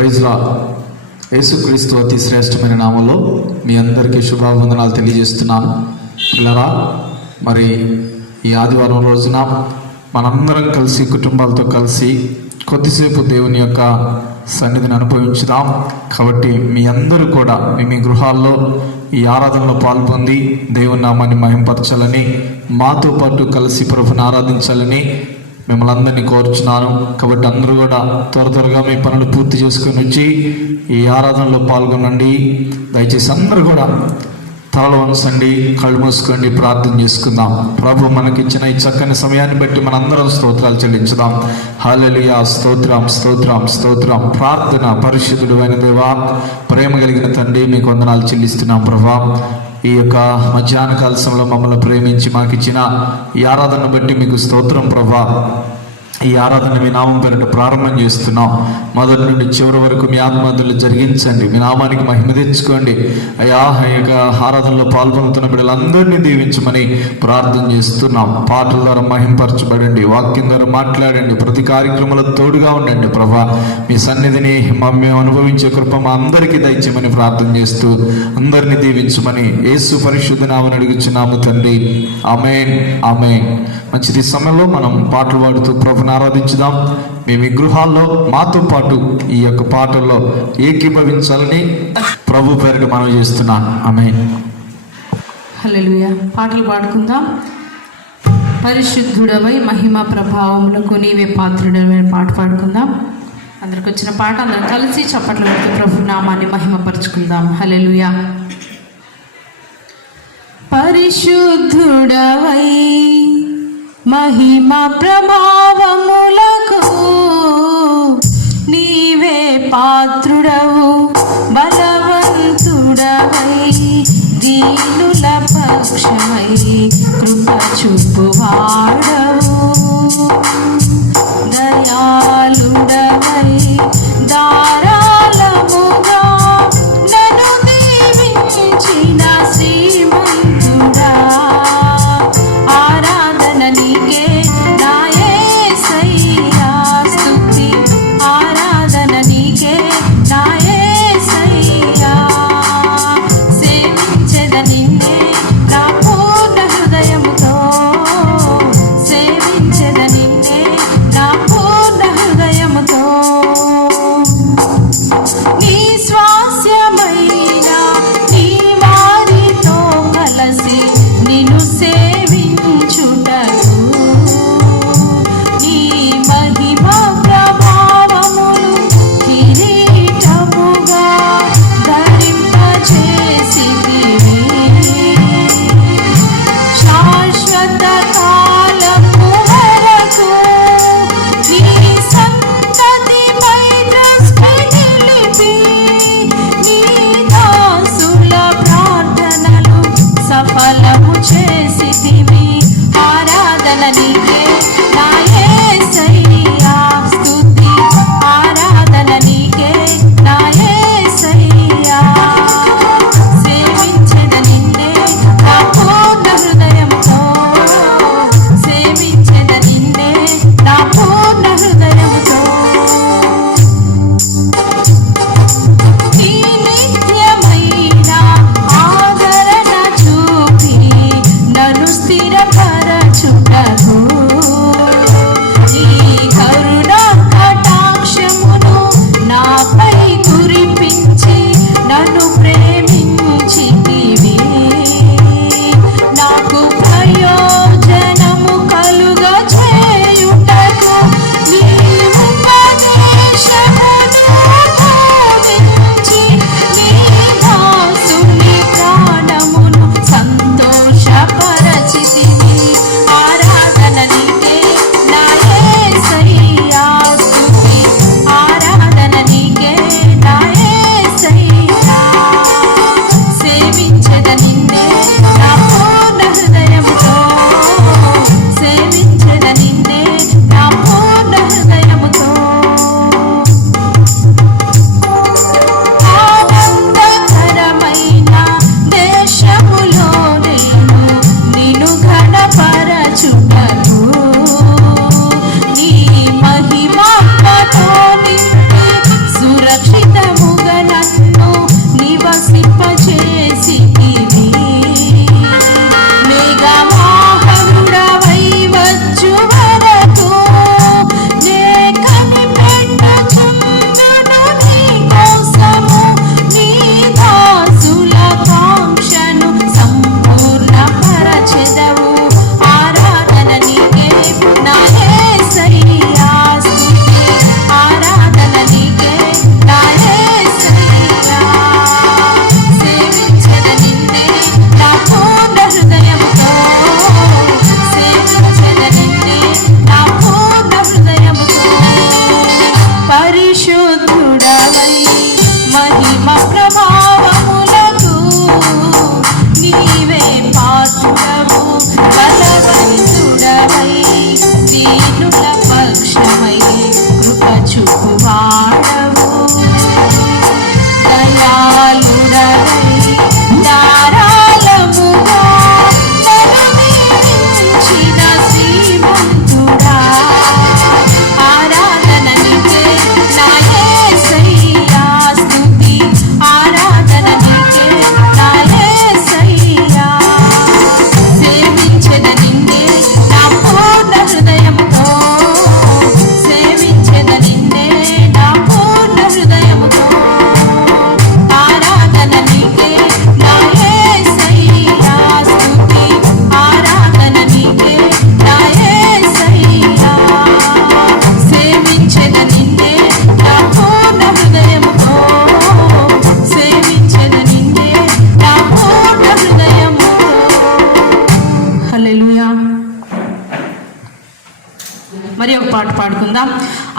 Praise lord. యేసుక్రీస్తు అతి శ్రేష్టమైన నామంలో మీ అందరికీ శుభావందనాలు తెలియజేస్తున్నాను. పిల్లరా, మరి ఈ ఆదివారం రోజున మనందరం కలిసి కుటుంబాలతో కలిసి కొద్దిసేపు దేవుని యొక్క సన్నిధిని అనుభవించుదాం. కాబట్టి మీ అందరూ కూడా మీ గృహాల్లో ఈ ఆరాధనలో పాల్పొంది దేవుని నామాన్ని మహింపరచాలని, మాతో పాటు కలిసి ప్రభుని ఆరాధించాలని మిమ్మల్ని అందరినీ కోరుచున్నాను. కాబట్టి అందరూ కూడా త్వరగా మీ పనులు పూర్తి చేసుకొని వచ్చి ఈ ఆరాధనలో పాల్గొనండి. దయచేసి అందరూ కూడా తలలో వంచండి, కళ్ళు మూసుకోండి, ప్రార్థన చేసుకుందాం. ప్రభు మనకిచ్చిన ఈ చక్కని సమయాన్ని బట్టి మనందరం స్తోత్రాలు చెల్లించుదాం. హల్లెలూయా, స్తోత్రం స్తోత్రం స్తోత్రం. ప్రార్థన. పరిశుద్ధుడు అయిన దేవా, ప్రేమ కలిగిన తండ్రి, మీకు వందనాలు చెల్లిస్తున్నాం. ప్రభా, ఈ యొక్క మధ్యాహ్న కాల సమయంలో మమ్మల్ని ప్రేమించి మాకు ఇచ్చిన ఈ ఆరాధన బట్టి మీకు స్తోత్రం. ప్రభా, ఈ ఆరాధన మీ నామం పేరిట ప్రారంభం చేస్తున్నాం. మొదటి నుండి చివరి వరకు మీ ఆత్మహత్యలు జరిగించండి, మీ నామానికి మహిమ తెచ్చుకోండి. అయ్యా, ఈ యొక్క ఆరాధనలో పాల్గొనుతున్న బిడ్డలందరినీ దీవించమని ప్రార్థన చేస్తున్నాం. పాటల ద్వారా మహింపరచబడండి, వాక్యం ద్వారా మాట్లాడండి, ప్రతి కార్యక్రమంలో తోడుగా ఉండండి. ప్రభా, మీ సన్నిధిని మేము అనుభవించే కృప మా అందరికీ దయచేయమని ప్రార్థన చేస్తూ అందరినీ దీవించమని యేసు పరిశుద్ధ నామమున అడుగుచున్నాము తండ్రి. ఆమేన్, ఆమేన్. మంచిది. సమయంలో మనం పాటలు పాడుతూ ప్రభుని ఆరాధించుదాం. మేము ఈ గృహాల్లో మాతో పాటు ఈ యొక్క పాటల్లో ఏకీభవించాలని ప్రభు పేరిట మనవి చేస్తున్నాను. ఆమేన్. హల్లెలూయా. పాటలు పాడుకుందాం. పరిశుద్ధుడవై మహిమ ప్రభావములకు నీవే పాత్రుడవై పాట పాడుకుందాం. అందరికి వచ్చిన పాట అందరం కలిసి చప్పట్లు పెడుతూ ప్రభు నామాన్ని మహిమపరుచుకుందాం. హల్లెలూయా. పరిశుద్ధుడవై మహిమ ప్రభావములకు నీవే పాత్రుడవు, బలవంతుడవై దీనుల పక్షమై కృప చూపువాడవు, దయాళుడవై ధారాళముగా నన్ను దీవించిన శ్రీమంతుడా, ఆరాధన నీకే నా యేసయ్యా, స్తుతి ఆరాధన నీకే నా యేసయ్యా, సేవించెద నిన్నే నా పూర్ణ హృదయముతో, సేవించెద నిన్నే నా పూర్ణ హృదయముతో, నీ స్వాస్యమైన నీ వారితో కలసి నిన్ను సేవించుటకు, నీ మహిమ ప్రభావములు కిరీటముగా ధరింపచేసితివి, శాశ్వత కాలము వరకు నీ సంతతిపై దృష్టి నిలిపి, నీ దాసుల ప్రార్థనలు సఫలము చేసితివి, ఆరాధన నీకే నా యేసయ్యా, స్తుతి ఆరాధన నీకే నా యేసయ్యా, సేవించెద నిన్నే నా పూర్ణ హృదయముతో, సేవించెద నిన్నే నా పూర్ణ హృదయముతో, నీ నిత్యమైన ఆదరణ చూపి నన్ను స్థిరపరచుటకు, మరి ఒక పాట పాడుకుందాం.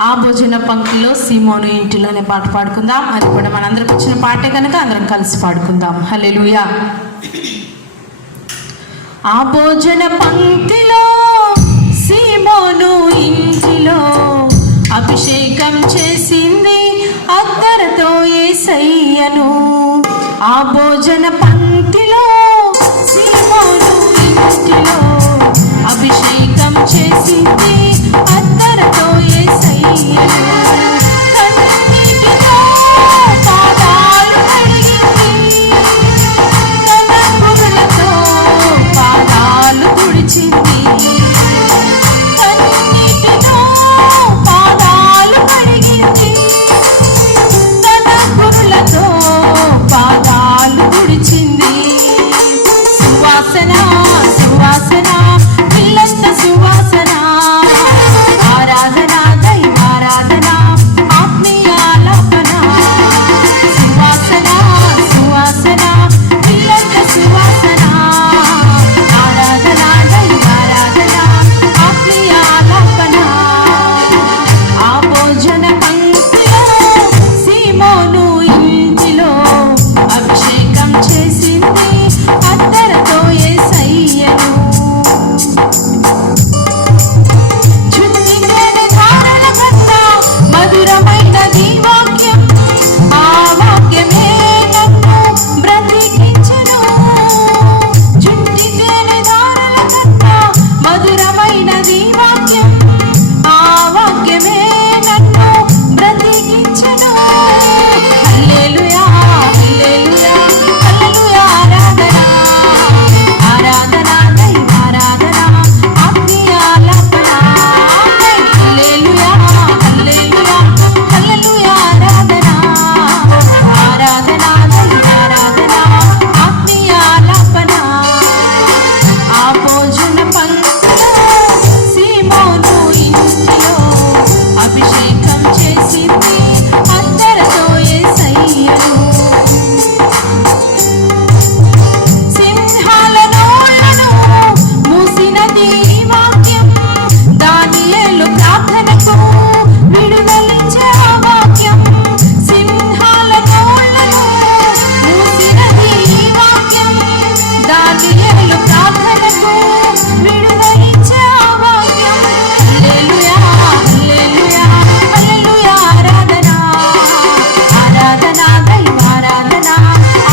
ఆ భోజన పంక్తిలో సీమోను ఇంటిలో అనే పాట పాడుకుందాం. అది కూడా మనందరికి వచ్చిన పాటే కనుక అందరం కలిసి పాడుకుందాం. హల్లెలూయా. ఆ భోజన పంక్తిలో సీమోను ఇంటిలో అభిషేకం చేసింది అత్తరుతో యేసయ్యను. ఆ భోజన పంక్తిలో సీమోను ఇంటిలో అభిషేకం చేసింది అత్తరుతో యేసయ్యను. కన్నీటితో పాదాలు కడిగింది, తన కురులతో పాదాలు తుడిచింది. కన్నీటితో పాదాలు కడిగింది, తన కురులతో పాదాలు తుడిచింది. సువాసన సువాసన పిల్లంత సువాసన, ఆరాధన దైవారాధన ఆత్మీయాలాపన. సువాసన సువాసన పిల్లంత సువాసన, ఆరాధన దైవారాధన ఆత్మీయాలాపన. ఆ భోజన పంక్తిలో సీమోను ఇంటిలో అభిషేకం చేసింది అత్తరుతో యేసయ్యను. చుట్టిందని ధారల కన్నా మధురమైనది వాక్యం, ఆ వాక్యమే నన్ను బ్రతికించెను. చుట్టిందని ధారల కన్నా మధురమైనది వాక్యం, ఆ వాక్యమే నన్ను బ్రతికించెను. హల్లెలూయా హల్లెలూయా హల్లెలూయా. ఆరాధన ఆరాధన దైవారాధన ఆత్మీయాలాపన. హల్లెలూయా హల్లెలూయా హల్లెలూయా. ఆరాధన ఆరాధన దైవారాధన ఆత్మీయాలాపన. ఆ భోజన పంక్తిలో సీమోను ఇంటిలో అభిషేకం చేసింది అత్తరుతో యేసయ్యను. సింహాల నోళ్లను మూసినది వాక్యం, దానియేలు ప్రార్థనకు విడుదలించే ఆ వాక్యం. సింహాల నోళ్లను మూసినది వాక్యం, దానియేలు ప్రార్థనకు విడుదలించే ఆ వాక్యం. హల్లెలూయా హల్లెలూయా హల్లెలూయా. ఆరాధన ఆరాధన దైవారాధన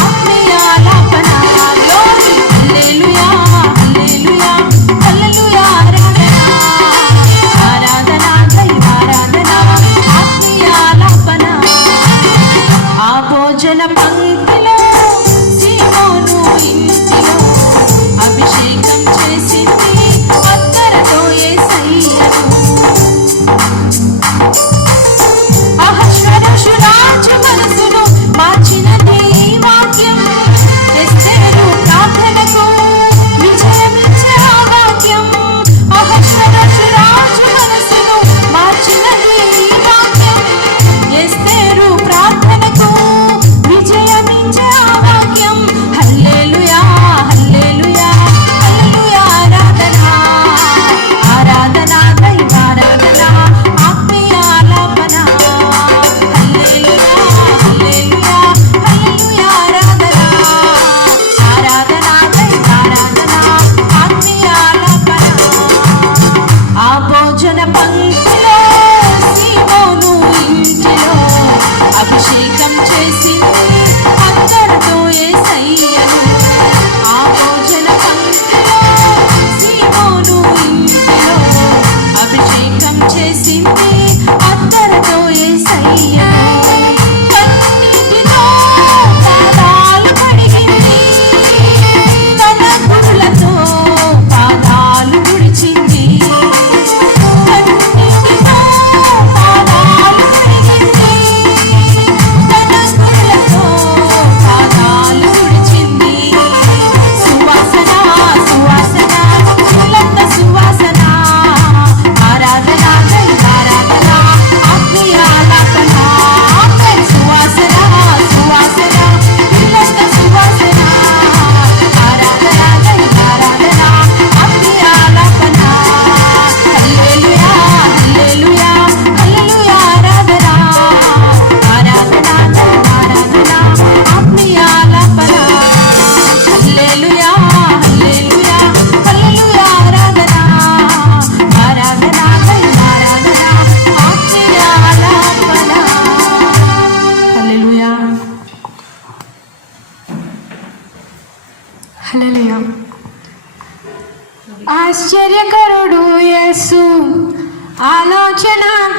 ఆత్మీయాలాపన. గ్లోరీ హల్లెలూయా హల్లెలూయా హల్లెలూయా. ఆరాధన ఆరాధన దైవారాధన ఆత్మీయాలాపన. ఆ భోజన పంక్తిలో సీమోను ఇంటిలో అభిషేకం చేసింది అత్తరుతో యేసయ్యను. అహష్వేరోషు రాజు మనసును మార్చినది వాక్యం, ఎస్తేరు ప్రార్థనకు విజయమిచ్చే ఆ వాక్యం. అహష్వేరోషు రాజు మనసును మార్చినది వాక్యం, ఎస్తేరు ప్రార్థనకు విజయమిచ్చే ఆ వాక్యం. హల్లెలూయా హల్లెలూయా హల్లెలూయా. ఆరాధన ఆరాధన దైవారాధన ఆత్మీయాలాపన. హల్లెలూయా హల్లెలూయా హల్లెలూయా. ఆరాధన ఆరాధన దైవారాధన ఆత్మీయాలాపన. ఆ భోజన పంక్తిలో సీమోను ఇంటిలో అభిషేకం చేసింది అత్తరుతో యేసయ్యను. ఆ భోజన పంక్తిలో సీమోను ఇంటిలో అభిషేకం చేసింది అత్తరుతో యేసయ్యను. కన్నీటితో పాదాలు కడిగింది, తన కురులతో పాదాలు తుడిచింది. కన్నీటితో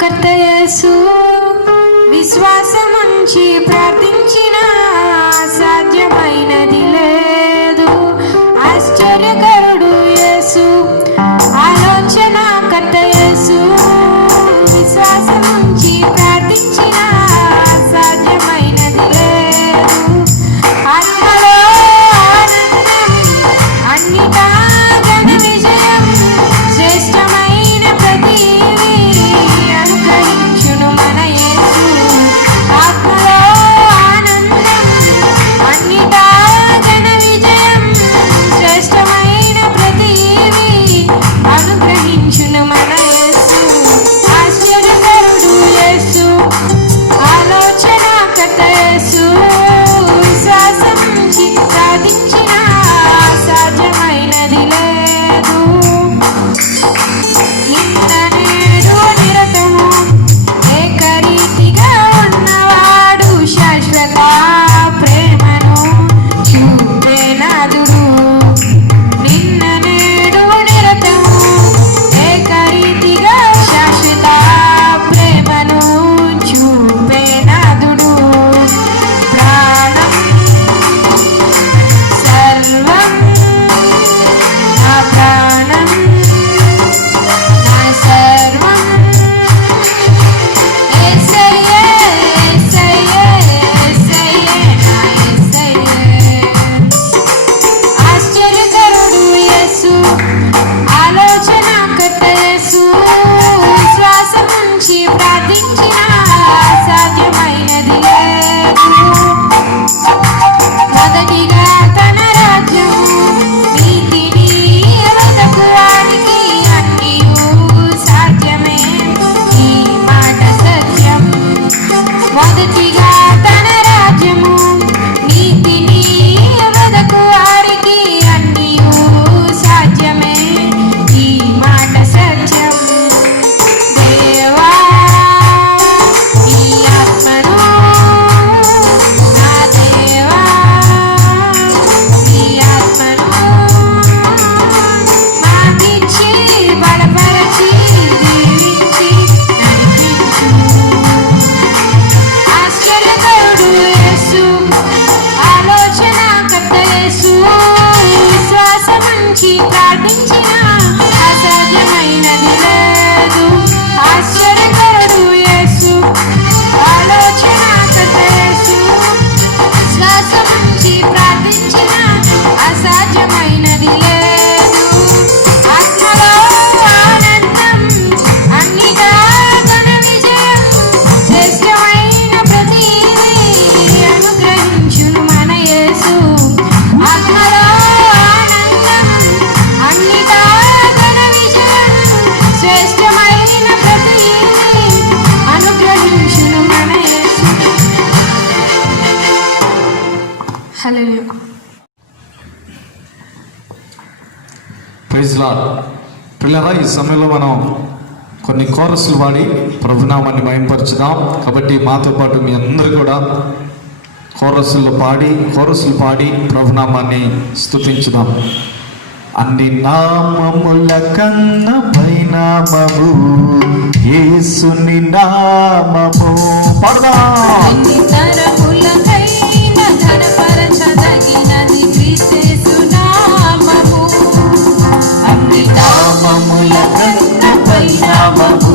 కర్త యేసు విశ్వాసముంచి ప్రార్థించిన సాధ్యమైనది లేదు. ఆశ్చర్యకరుడు యేసు ఆలోచన కర్త యేసు విశ్వాసముంచి ప్రార్థించిన సాధ్యమైనది లేదు. ఆత్మలో ఆనందం అన్నిటా ఘన విజయం శ్రేష్టమైన ప్రతిదీ అనుగ్రహించును మన యేసు. ఆత్మలో ఆనందం అన్నిటా ఘన విజయం శ్రేష్టమైన ప్రతిదీ అనుగ్రహించును మన యేసు. ఆశ్చర్యకరుడు యేసు ఆలోచన కర్త యేసు విశ్వాసముంచి సాధించిన సాధ్యమైనది లేదు. నిన్న నేడు నిరతము ఏకరీతిగా ఉన్నవాడు శాశ్వత ప్రేమను చూపే నాదుడు. నిన్న నేడు నిరతము ఏకరీతిగా శాశ్వత ప్రేమను చూపే నాదుడు. ప్రాణం సర్వం నా ప్రాణం నా సర్వం యేసయ్యే యేసయ్యే యేసయ్యే నా యేసయ్యే. ఆశ్చర్యకరుడు యేసు ఆలోచన కర్త యేసు విశ్వాసముంచి ప్రార్థించిన సాధ్యమైనది లేదు. మొదటిగా తన రాజ్యం నీతిని వెతకువానికి అన్నీయు సాధ్యమే. ఈ మాట సత్యం. మొదటిగా తన రాజ్యము నీతిని వెతకువారికి అన్నీయు సాధ్యమే. ఈ మాట సత్యం. దేవా ఈ ఆత్మను నా దేవా ఈ ఆత్మను మాకిచ్చి బలపరచి దీవించి నడిపించు. ఆశ్చర్యకరుడు యేసు ఆలోచన కర్త యేసు విశ్వాసముంచి ప్రార్థించిన అసాధ్యమైనది లేదు. ఆశ్చర్యకరుడు యేసు ఆలోచన కర్త యేసు విశ్వాసముంచి ప్రార్థించిన అసాధ్యమైనది లేదు. ఆత్మలో ఆనందం అన్నిటా ఘన విజయం శ్రేష్టమైన ప్రతిదీ అనుగ్రహించును మన యేసు. ఆత్మలో ఆనందం అన్నిటా ఘన విజయం శ్రేష్టమైన ప్రతిదీ అనుగ్రహించును మన యేసు. హల్లెలూయా. Praise lord. పిల్లరా, ఈ సమయంలో మనం కొన్ని కోరస్లు పాడి ప్రభునామాన్ని మహింపరచుదాం. కాబట్టి మాతో పాటు మీ అందరూ కూడా కోరస్లు పాడి ప్రభునామాన్ని స్తుతించుదాం. అన్ని నామముల కన్న పైనామము యేసుని నామము. పాడదాం. అన్ని తరములకైన ఘనపరచదగినది క్రీస్తు నామము. అన్ని నామముల కన్న పైనామము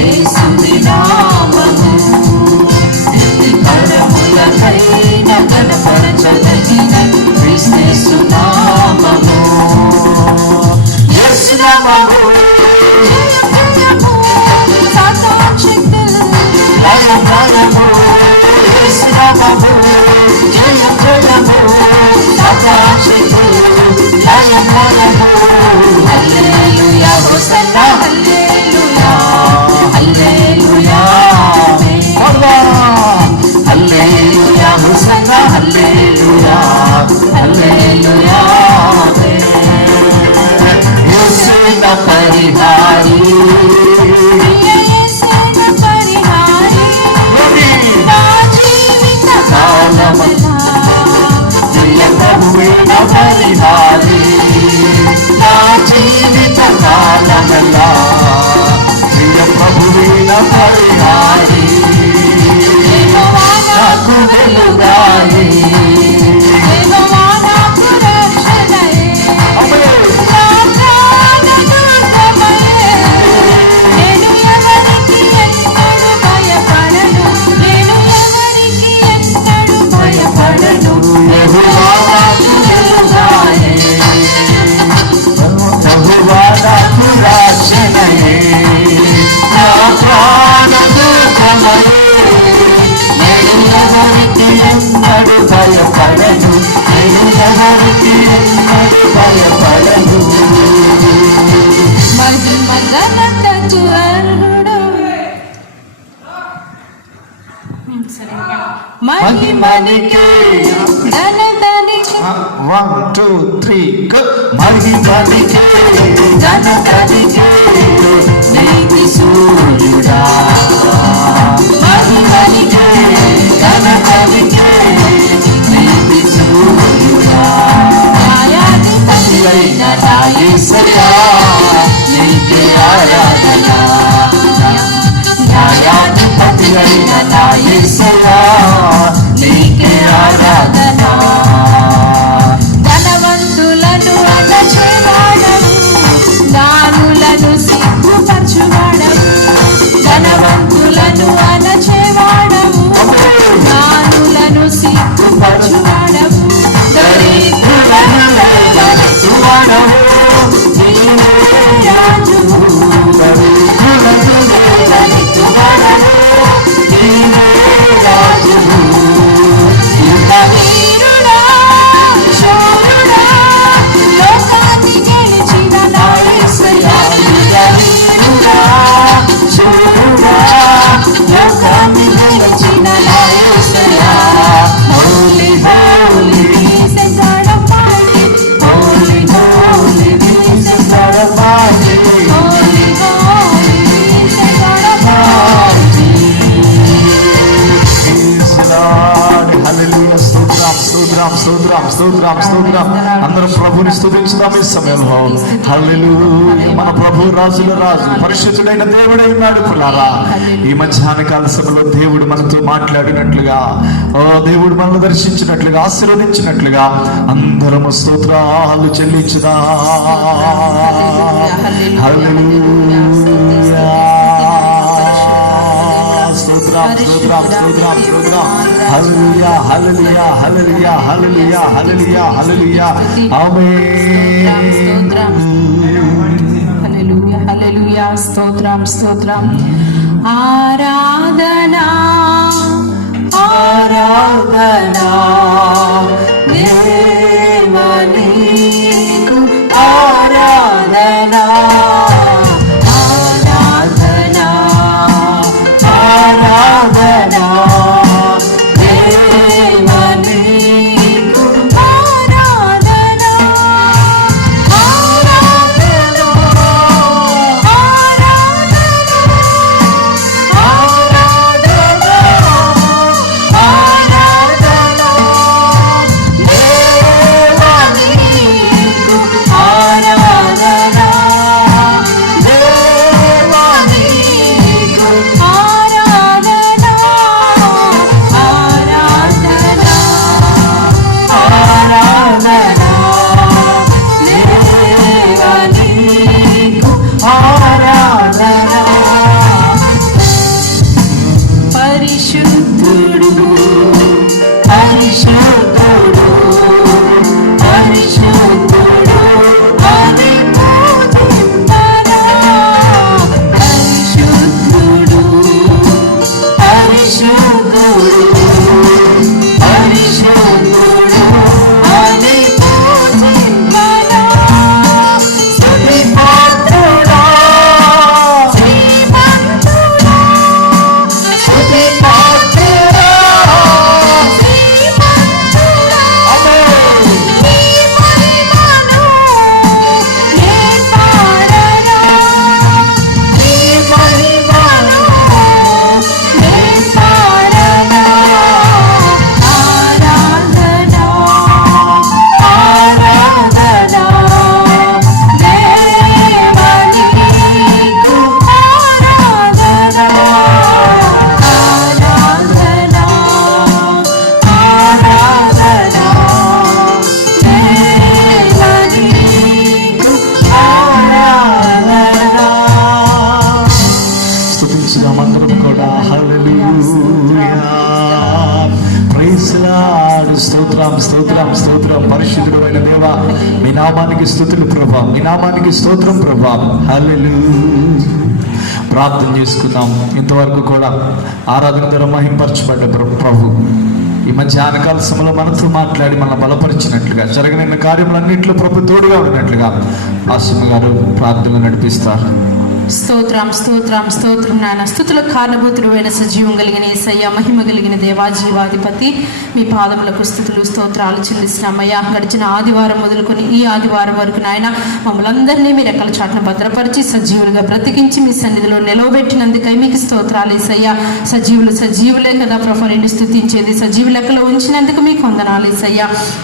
యేసుని నామము. అన్ని తరములకైన ఘనపరచదగినది క్రీస్తు నామము. యేసు నామము జయము సాతాను శక్తులు లయము. యేసు నామము జయము సాతాను శక్తులు లయము. హల్లెలూయా హోసన్నా హల్లెలూయా హల్లెలూయా హల్లెలూయా హోసన్నా హల్లెలూయా హల్లెలూయా. యేసు నా పరిహారి పరిహారి నా జీవిత కాలమంతా ప్రియ ప్రభువే నా పరిహారి నా జీవిత మహిమనికే ఘనతనికే 1 2 3 మహిమనికే ఘనతనికే నీతి సూర్యుడా మహిమనికే ఘనతనికే నీతి సూర్యుడా న్యాయాధిపతి అయిన నా యేసయ్యా నీకే ఆరాధన న్యాయాధిపతి అయిన నా యేసయ్యా నీకే ఆరాధన ధనవంతులను అణచేవాడవు దానులను సిగ్గుపరచువాడవు ధనవంతులను అణచేవాడవు దానులను సిగ్గుపరచువాడవు దరిద్రులను లేవనెత్తువాడవు నీవే రాజువు దరిద్రులను లేవనెత్తువాడవు నీవే రాజువు యుద్ధవీరుడా శూరుడా లోకాన్ని గెలిచిన నా యేసయ్యా యుద్ధవీరుడా శూరుడా లోకాన్ని గెలిచిన నా యేసయ్యా Holy, holy, is a God of mighty. Holy, holy, is a God of mighty. Holy, holy, is a God of mighty. హల్లెలూయా. స్తోత్రం స్తోత్రం స్తోత్రం స్తోత్రం స్తోత్రం. అందరూ ప్రభుని స్తుతించుదాం ఈ సమయంలో. హల్లెలూయా. మన ప్రభు రాజుల రాజు పరిశుద్ధుడైన దేవుడై ఉన్నాడు పిల్లారా. ఈ మధ్యాహ్న కాల సభలో దేవుడు మనతో మాట్లాడినట్లుగా, దేవుడు మనల్ని దర్శించినట్లుగా, ఆశీర్వదించినట్లుగా అందరము స్తోత్రాలు చెల్లించుదా. హల్లెలూయా. స్తోత్రం స్తోత్రం స్తోత్రం స్తోత్రం. హల్లెలూయా హల్లెలూయా హల్లెలూయా హల్లెలూయా హల్లెలూయా హల్లెలూయా. ఆమేన్. హల్లెలూయా హల్లెలూయా. స్తోత్రం స్తోత్రం. ఆరాధనా ఆరాధనా దేవా నీకు ఆరాధనా ఆరాధనా ఆరాధనా దేవా నీకు ఆరాధనా ఆరాధనా ఆరాధనా ఆరాధనా దేవా నీకు ఆరాధనా దేవా నీకు ఆరాధనా ఆరాధనా ఆరాధనా దేవా నీకు ఆరాధనా పరిశుద్ధుడు పరిశుద్ధుడు పరిశుద్ధుడు అని పూజింపరా పరిశుద్ధుడు పరిశుద్ధుడు పరిశుద్ధుడు అని పూజింపరా స్తుతి పాత్రుడా శ్రీమంతుడా స్తుతి పాత్రుడా శ్రీమంతుడా నీ మహిమను నేను పాడనా నీ మహిమను నేను పాడనా ఆరాధనా ఆరాధనా దేవా నీకు ఆరాధనా ఆరాధనా ఆరాధనా దేవా నీకు ఆరాధనా స్తుతించుదాం అందరం కూడా. హల్లెలూయా. Praise lord. స్తోత్రం స్తోత్రం స్తోత్రం. పరిశుద్ధుడైన దేవా మీ నామానికి స్తుతులు ప్రభా, మీ నామానికి స్తోత్రం ప్రభా. హల్లెలూయా. ప్రార్థన చేసుకుందాం. ఇంతవరకు కూడా ఆరాధన ద్వారా మహింపరచబడ్డ ప్రభు ఈ మధ్యాహ్న కాల సమయంలో మనతో మాట్లాడి మనల్ని బలపరిచినట్లుగా, జరగనిన్న కార్యములన్నింటిలో ప్రభు తోడుగా ఉన్నట్లుగా ఆశమ్మ గారు ప్రార్థనలు నడిపిస్తారు. స్తోత్రం స్తోత్రం స్తోత్రం నాయన. స్తుతులకు కారణభూతుడైన సజీవం కలిగిన యేసయ్య, మహిమ కలిగిన దేవా, జీవాధిపతి, మీ పాదములకు స్తుతులు స్తోత్రాలు చెల్లిస్తున్నామయ్యా. గడిచిన ఆదివారం మొదలుకొని ఈ ఆదివారం వరకు నాయన మమ్మల్ని అందరినీ మీ రెక్కల చాటున భద్రపరిచి సజీవులుగా బ్రతికించి మీ సన్నిధిలో నిలవబెట్టినందుకై మీకు స్తోత్రాలు యేసయ్య. సజీవులే కదా ప్రభు నిన్ను స్తుతించేది. సజీవు లెక్కలో ఉంచినందుకు మీకు వందనాలు యేసయ్య.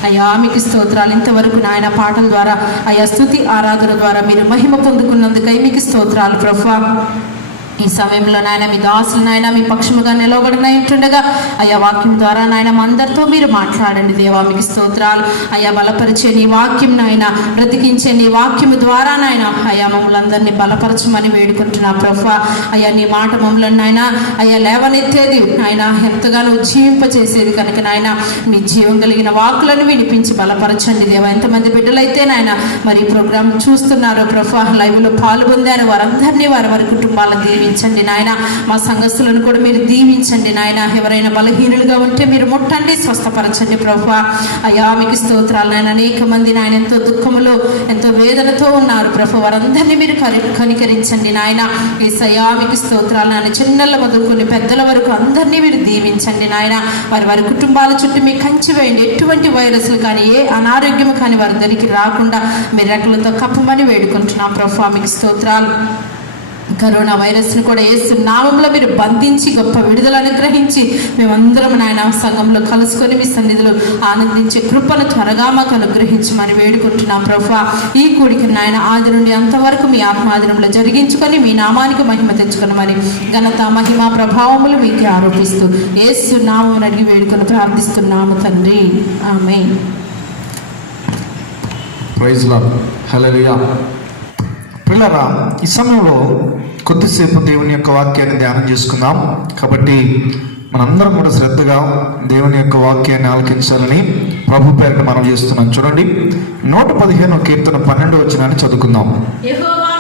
అయ్యా మీకు స్తోత్రాలు. ఇంతవరకు నాయన పాటల ద్వారా, అయ్యా స్తుతి ఆరాధన ద్వారా మీరు మహిమ పొందుకున్నందుకై మీకు స్తోత్రాలు ప్రభువా. ఈ సమయంలో నాయన మీ దాసులు నాయన మీ పక్షముగా నిలవబడిన ఉంటుండగా అయ్యా వాక్యం ద్వారా నాయన మా అందరితో మీరు మాట్లాడండి దేవా. మీకు స్తోత్రాలు అయ్యా. బలపరిచే నీ వాక్యం నాయన, బ్రతికించే నీ వాక్యము ద్వారా నాయన అయ్యా మమ్మల్ని అందరినీ బలపరచమని వేడుకుంటున్నా ప్రభువా. అయ్యా నీ మాట మమ్మల్ని నాయన అయ్యా లేవనెత్తేది నాయన, ఎంతగానో జీవింపచేసేది కనుక నాయన మీ జీవం కలిగిన వాక్కులను వినిపించి బలపరచండి దేవా. ఎంతమంది బిడ్డలైతే నాయన మరి ప్రోగ్రాం చూస్తున్నారో ప్రభువా, లైవ్లో పాల్గొందారో వారందరినీ వారి కుటుంబాలను దీవించండి నాయన. మా సంఘస్థులను కూడా మీరు దీవించండి నాయన. ఎవరైనా బలహీనులుగా ఉంటే మీరు ముట్టండి, స్వస్థపరచండి ప్రభువా. అయ్యా మీకు స్తోత్రాలు నాయన. అనేక మంది నాయన ఎంతో దుఃఖములో ఎంతో వేదనతో ఉన్నారు ప్రభు, వారందరినీ మీరు కనికరించండి నాయన. యేసయ్యా మీకు స్తోత్రాలు నాయన. చిన్నల మొదలుకొని పెద్దల వరకు అందరినీ మీరు దీవించండి నాయన. వారి కుటుంబాల చుట్టూ మీ కంచి వేయండి. ఎటువంటి వైరస్లు కానీ ఏ అనారోగ్యం కానీ వారి దగ్గరికి రాకుండా మీరు రెక్కలతో కప్పమని వేడుకుంటున్నాం ప్రభువా. మీకు స్తోత్రాలు. కరోనా వైరస్ను కూడా యేసు నామంలో మీరు బంధించి గొప్ప విడుదల అనుగ్రహించి మేమందరం నాయన సంఘంలో కలుసుకొని మీ సన్నిధిలో ఆనందించే కృపను త్వరగా మాకు అనుగ్రహించి మరి వేడుకుంటున్నాం ప్రభువా. ఈ కూడికి నాయన ఆది నుండి అంతవరకు మీ ఆత్మాధీనంలో జరిగించుకొని మీ నామానికి మహిమ తెచ్చుకొని మరి ఘనత మహిమ ప్రభావములు మీకు ఆరోపిస్తూ యేసు నామమును అడిగి వేడుకొని ప్రార్థిస్తున్నాము తండ్రి, ఆమేన్. Praise lord. హల్లెలూయా. పిల్లరా, ఈ సమయంలో కొద్దిసేపు దేవుని యొక్క వాక్యాన్ని ధ్యానం చేసుకుందాం. కాబట్టి మనందరం కూడా శ్రద్ధగా దేవుని యొక్క వాక్యాన్ని ఆలకించాలని ప్రభు పేరిట మనం చేస్తున్నాం. చూడండి, 115 కీర్తన 12 వచనాన్ని చదువుకుందాం. యెహోవా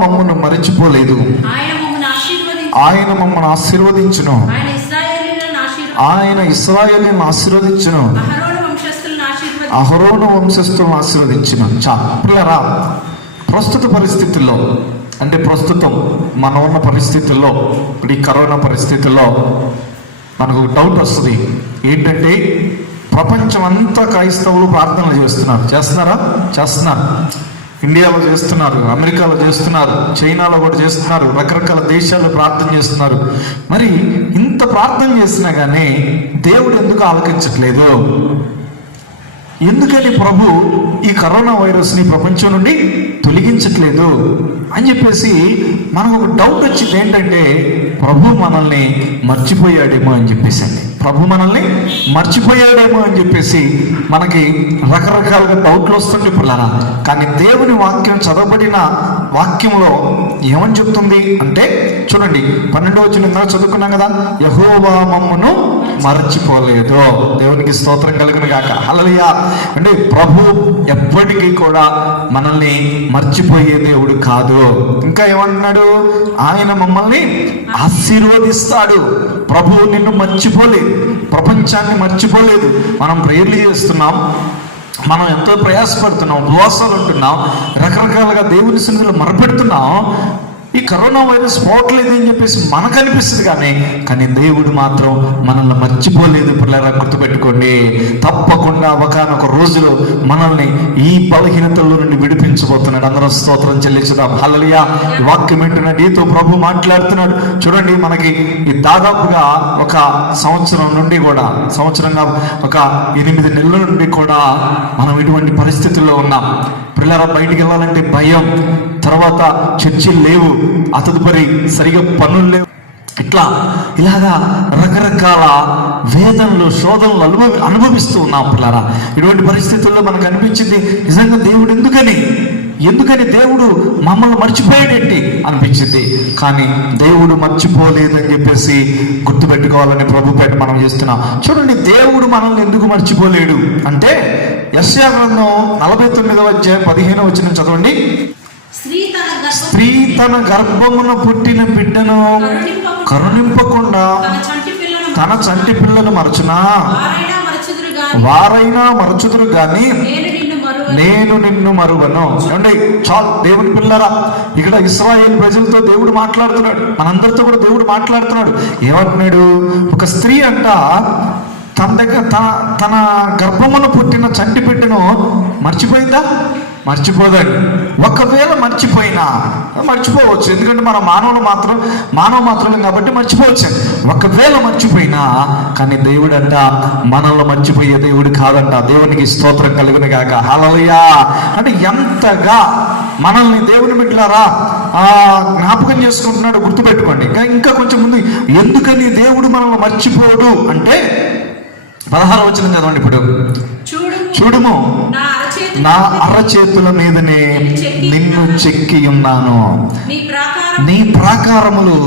మమ్మను మరచిపోలేదు, ఆయన మమ్మను ఆశీర్వదించును, ఆయన ఇశ్రాయేలును ఆశీర్వదించును, అహరోను వంశస్థులను ఆశీర్వదించిన. పిల్లరా, ప్రస్తుత పరిస్థితుల్లో అంటే ప్రస్తుతం మనం ఉన్న పరిస్థితుల్లో, ఈ కరోనా పరిస్థితుల్లో మనకు డౌట్ వస్తుంది. ఏంటంటే ప్రపంచం అంతా క్రైస్తవులు ప్రార్థనలు చేస్తున్నారు. ఇండియాలో చేస్తున్నారు, అమెరికాలో చేస్తున్నారు, చైనాలో కూడా చేస్తున్నారు, రకరకాల దేశాల్లో ప్రార్థన చేస్తున్నారు. మరి ఇంత ప్రార్థన చేసినా కానీ దేవుడు ఎందుకు ఆలకించట్లేదు? ఎందుకని ప్రభు ఈ కరోనా వైరస్ని ప్రపంచం నుండి తొలగించట్లేదు అని చెప్పేసి మనకు ఒక డౌట్ వచ్చింది. ఏంటంటే ప్రభు మనల్ని మర్చిపోయాడేమో అని చెప్పేసి మనకి రకరకాలుగా డౌట్లు వస్తుంటే పిల్లరా. కానీ దేవుని వాక్యం, చదవబడిన వాక్యంలో ఏమని చెప్తుంది అంటే చూడండి, 12వ వచనం చదువుకున్నాం కదా, యెహోవా మమ్మను మరచిపోలేదు. దేవునికి స్తోత్రం కలుగును గాక. హల్లెలూయా. అంటే ప్రభు ఎప్పటికీ కూడా మనల్ని మర్చిపోయే దేవుడు కాదు. ఇంకా ఏమంటున్నాడు? ఆయన మమ్మల్ని ఆశీర్వదిస్తాడు. ప్రభు నిన్ను మర్చిపోలేదు, ప్రపంచాన్ని మర్చిపోలేదు. మనం ప్రేయర్లు చేస్తున్నాం, మనం ఎంతో ప్రయాసపడుతున్నాం, ఉపవాసాలు ఉంటున్నాం, రకరకాలుగా దేవుని సన్నిధిలో మొరపెడుతున్నాం. ఈ కరోనా వైరస్ పోవట్లేదు అని చెప్పేసి మనకు అనిపిస్తుంది, కానీ దేవుడు మాత్రం మనల్ని మర్చిపోలేదు. పిల్లరా, గుర్తుపెట్టుకోండి. తప్పకుండా ఒకనొక రోజులో మనల్ని ఈ బలహీనతల నుండి విడిపించబోతున్నాడు. అందరం స్తోత్రం చెల్లించుదాం. హల్లెలూయా. వాక్యం ఏంటంటే నీతో ప్రభు మాట్లాడుతున్నాడు. చూడండి, మనకి ఈ దాదాపుగా ఒక సంవత్సరంగా ఒక 8 నెలల నుండి కూడా మనం ఇటువంటి పరిస్థితుల్లో ఉన్నాం. పిల్లరా, బయటికి వెళ్ళాలంటే భయం, తర్వాత చర్చిలు లేవు, తదుపరి సరిగా పనులు లేవు, ఇలాగా రకరకాల వేదనలు, శోధనలు అనుభవిస్తూ ఉన్నాం. పిల్లరా, ఇటువంటి పరిస్థితుల్లో మనకు అనిపించింది, నిజంగా దేవుడు ఎందుకని దేవుడు మమ్మల్ని మర్చిపోయాడేంటి అనిపించింది. కానీ దేవుడు మర్చిపోలేదని చెప్పేసి గుర్తుపెట్టుకోవాలని ప్రభు పేట మనం చేస్తున్నాం. చూడండి, దేవుడు మనల్ని ఎందుకు మర్చిపోలేడు అంటే యెషయా గ్రంథం 49వ అధ్యాయం 15వ వచనం చదవండి. స్త్రీ తన గర్భమున పుట్టిన బిడ్డను కరుణింపకుండా తన చంటి పిల్లను మరచునా? వారైనా మరచుదురు గాని నేను నిన్ను మరువను. ఏమండి, చాలు దేవుని పిల్లరా, ఇక్కడ ఇశ్రాయేలు ప్రజలతో దేవుడు మాట్లాడుతున్నాడు, మనందరితో కూడా దేవుడు మాట్లాడుతున్నాడు. ఏమంటున్నాడు? ఒక స్త్రీ అంట తన దగ్గర తన గర్భమును పుట్టిన చంటి బిడ్డను మర్చిపోయిందా? మర్చిపోదండి. ఒకవేళ మర్చిపోయినా మర్చిపోవచ్చు, ఎందుకంటే మన మానవ మాత్రమే కాబట్టి మర్చిపోవచ్చు. ఒకవేళ మర్చిపోయినా కానీ దేవుడు అంట మనల్ని మర్చిపోయే దేవుడు కాదంట. దేవునికి స్తోత్రం కలుగును గాక. హల్లెలూయా. అంటే ఎంతగా మనల్ని దేవుని బిడ్డలారా జ్ఞాపకం చేసుకుంటున్నాడు, గుర్తుపెట్టుకోండి. ఇంకా కొంచెం ముందు ఎందుకని దేవుడు మనల్ని మర్చిపోడు అంటే 16వ వచనం చదవండి. ఇప్పుడు చూడుము, నా అరచేతుల మీదనే నిన్ను చెక్కి ఉన్నాను, నీ ప్రాకారములు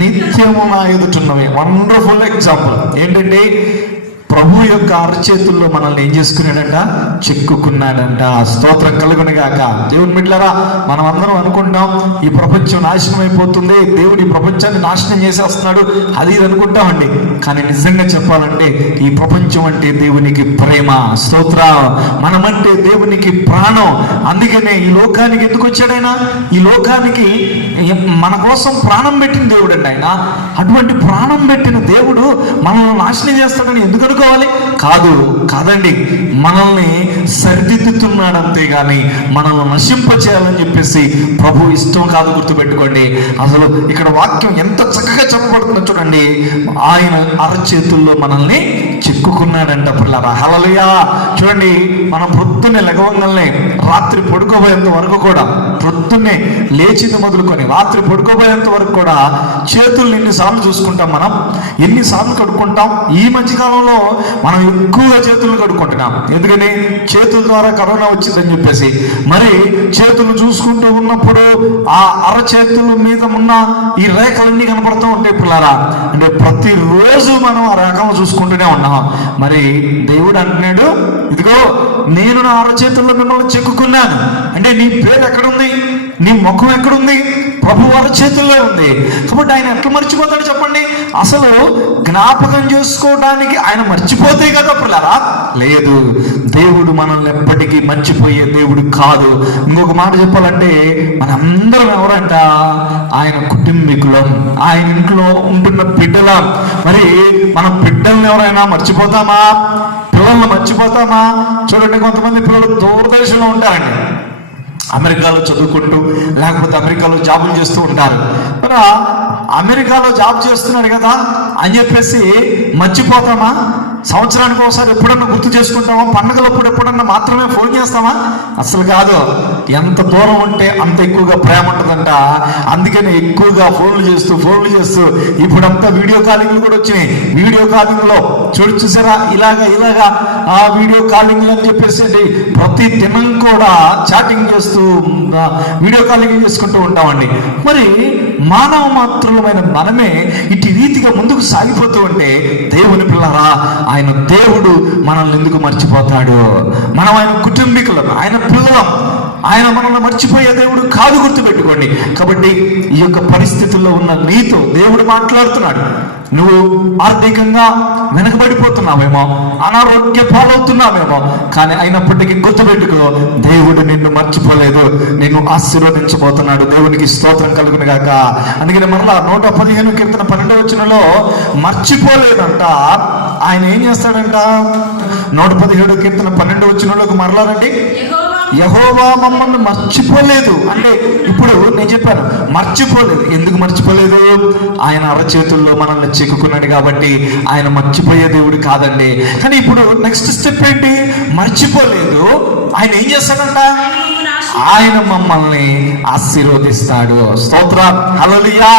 నిత్యము నా ఎదుటున్నవి. వండర్ఫుల్ ఎగ్జాంపుల్ ఏంటంటే ప్రభు యొక్క అరచేతుల్లో మనల్ని ఏం చేసుకున్నాడంట? చెక్కుకున్నాడంట. స్తోత్రం కలుగును గాక. దేవుని బిడ్డలారా, మనం అందరం అనుకుంటాం ఈ ప్రపంచం నాశనం అయిపోతుంది, దేవుడు ఈ ప్రపంచాన్ని నాశనం చేసేస్తున్నాడు, అది ఇది అనుకుంటామండి. కానీ నిజంగా చెప్పాలంటే ఈ ప్రపంచం అంటే దేవునికి ప్రేమ. స్తోత్ర. మనమంటే దేవునికి ప్రాణం. అందుకనే ఈ లోకానికి ఎందుకు వచ్చాడైనా? ఈ లోకానికి మన కోసం ప్రాణం పెట్టిన దేవుడు అండి ఆయన. అటువంటి ప్రాణం పెట్టిన దేవుడు మనల్ని నాశనం చేస్తాడని ఎందుకు అనుకోవాలి? కాదండి, మనల్ని సరిదిద్దుతున్నాడు, అంతేగాని మనల్ని నశింపచేయాలని చెప్పేసి ప్రభు ఇష్టం కాదు. గుర్తుపెట్టుకోండి. అసలు ఇక్కడ వాక్యం ఎంత చక్కగా చెప్పబడుతుందో చూడండి. ఆయన అరచేతుల్లో మనల్ని చెక్కుకున్నాడంట పిల్లరా. హల్లెలూయా. చూడండి, మనం పొద్దున్నే లెగవంగానే రాత్రి పడుకోబోయేంత వరకు కూడా, పొద్దున్నే లేచింది మొదలుకొని రాత్రి పడుకోబోయేంత వరకు కూడా చేతుల్ని ఎన్నిసార్లు చూసుకుంటాం, మనం ఎన్నిసార్లు కడుక్కుంటాం. ఈ మధ్యకాలంలో మనం ఎక్కువగా చేతులను కడుక్కుంటున్నాం. ఎందుకని? చేతుల ద్వారా కరోనా వచ్చిందని చెప్పేసి. మరి చేతులు చూసుకుంటూ ఉన్నప్పుడు ఆ అరచేతుల మీద ఉన్న ఈ రేఖలన్నీ కనపడుతూ ఉంటాయి పిల్లరా. అంటే ప్రతిరోజు మనం ఆ రేఖలు చూసుకుంటూనే ఉన్నాం. మరి దేవుడు అంటున్నాడు, ఇదిగో నేను నా అరచేతుల్లో మిమ్మల్ని చెక్కుకున్నాను. అంటే నీ పేరు ఎక్కడుంది? నీ ముఖం ఎక్కడుంది? ప్రభు అరచేతుల్లో ఉంది. కాబట్టి ఆయన ఎట్లా మర్చిపోతాడు చెప్పండి? అసలు జ్ఞాపకం చేసుకోవడానికి ఆయన మర్చిపోతే కదా పిల్లరా? లేదు, దేవుడు మనల్ని ఎప్పటికీ మర్చిపోయే దేవుడు కాదు. ఇంకొక మాట చెప్పాలంటే మనందరం ఎవరంట? ఆయన కుటుంబీకులం, ఆయన ఇంట్లో ఉంటున్న బిడ్డలం. మరి మన బిడ్డల్ని ఎవరైనా మర్చిపోతామా? పిల్లల్ని మర్చిపోతామా? చూడండి, కొంతమంది పిల్లలు దూరదేశంలో ఉంటారండి, అమెరికాలో చదువుకుంటూ లేకపోతే అమెరికాలో జాబులు చేస్తూ ఉంటారు. మరి అమెరికాలో జాబ్ చేస్తున్నాడు కదా అని చెప్పేసి మర్చిపోతామా? సంవత్సరానికి ఒకసారి ఎప్పుడన్నా గుర్తు చేసుకుంటామా? పండుగలప్పుడు ఎప్పుడన్నా మాత్రమే ఫోన్ చేస్తామా? అసలు కాదు. ఎంత దూరం ఉంటే అంత ఎక్కువగా ప్రేమ ఉంటుందంట. అందుకని ఎక్కువగా ఫోన్లు చేస్తూ ఇప్పుడంతా వీడియో కాలింగ్లు కూడా వచ్చినాయి. వీడియో కాలింగ్ లో చూసారా, ఇలాగా ఆ వీడియో కాలింగ్ అని చెప్పేసి ప్రతి దినం కూడా చాటింగ్ చేస్తూ వీడియో కాలింగ్ చేసుకుంటూ ఉంటామండి. మరి మానవ మాత్రమైన మనమే ఇటు రీతిగా ముందుకు సాగిపోతూ ఉంటే దేవుని పిల్లరా, ఆయన దేవుడు మనల్ని ఎందుకు మర్చిపోతాడు? మనం ఆయన కుటుంబీకులం, ఆయన పిల్లలం. ఆయన మనల్ని మర్చిపోయే దేవుడు కాదు, గుర్తుపెట్టుకోండి. కాబట్టి ఈ యొక్క పరిస్థితుల్లో ఉన్న నీతో దేవుడు మాట్లాడుతున్నాడు. నువ్వు ఆర్థికంగా వెనకబడిపోతున్నావేమో, అనారోగ్య పాలవుతున్నావేమో, కానీ అయినప్పటికీ గుర్తుపెట్టుకో, దేవుడు నిన్ను మర్చిపోలేదు, నిన్ను ఆశీర్వదించబోతున్నాడు. దేవునికి స్తోత్రం కలుగును గాక. అందుకని మరలా 115 కీర్తన 12వ వచనంలో మర్చిపోలేదంట. ఆయన ఏం చేస్తాడంట? 117 కీర్తన 12వ వచనంలోకి మరలా రండి. యెహోవా మమ్మల్ని మర్చిపోలేదు అంటే, ఇప్పుడు నేను చెప్పాను మర్చిపోలేదు. ఎందుకు మర్చిపోలేదు? ఆయన అరచేతుల్లో మనల్ని చిక్కుకున్నాడు కాబట్టి ఆయన మర్చిపోయే దేవుడు కాదండి. కానీ ఇప్పుడు నెక్స్ట్ స్టెప్ ఏంటి? మర్చిపోలేదు, ఆయన ఏం చేస్తాడంట? ఆయన మమ్మల్ని ఆశీర్వదిస్తాడు. స్తోత్రం, హల్లెలూయా.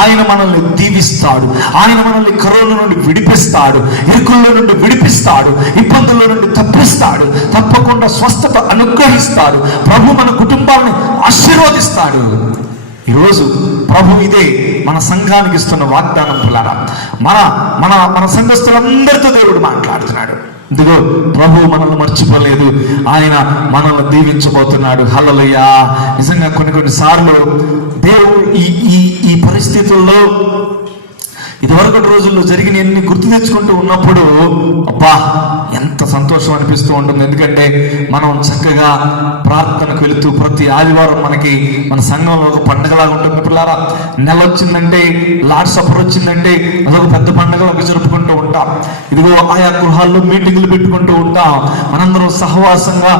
ఆయన మనల్ని దీవిస్తాడు, ఆయన మనల్ని కరోనా నుండి విడిపిస్తాడు, ఇరుకుల్లో నుండి విడిపిస్తాడు, ఇబ్బందుల నుండి తప్పిస్తాడు, తప్పకుండా స్వస్థత అనుగ్రహిస్తాడు. ప్రభు మన కుటుంబాన్ని ఆశీర్వదిస్తాడు. ఈరోజు ప్రభు ఇదే మన సంఘానికి ఇస్తున్న వాగ్దానం పిల్లరా. మన సంఘస్థులందరితో దేవుడు మాట్లాడుతున్నాడు. ఇదిగో ప్రభు మనల్ని మర్చిపోలేదు, ఆయన మనల్ని దీవించబోతున్నాడు. హల్లెలూయా. నిజంగా కొన్ని సార్లు దేవుడు ఈ పరిస్థితుల్లో ఇదివరకు రోజుల్లో జరిగిన ఎన్ని గుర్తు తెచ్చుకుంటూ ఉన్నప్పుడు అబ్బా ఎంత సంతోషం అనిపిస్తూ ఉంటుంది. ఎందుకంటే మనం చక్కగా ప్రార్థనకు వెళుతూ ప్రతి ఆదివారం మనకి మన సంఘంలో ఒక పండుగలాగా ఉంటుంది పిల్లారా. నెల వచ్చిందంటే, లార్డ్ సపర్ వచ్చిందంటే అదొక పెద్ద పండుగలాగా జరుపుకుంటూ ఉంటాం. ఇదిగో ఆయా గృహాల్లో మీటింగులు పెట్టుకుంటూ ఉంటాం. మనందరం సహవాసంగా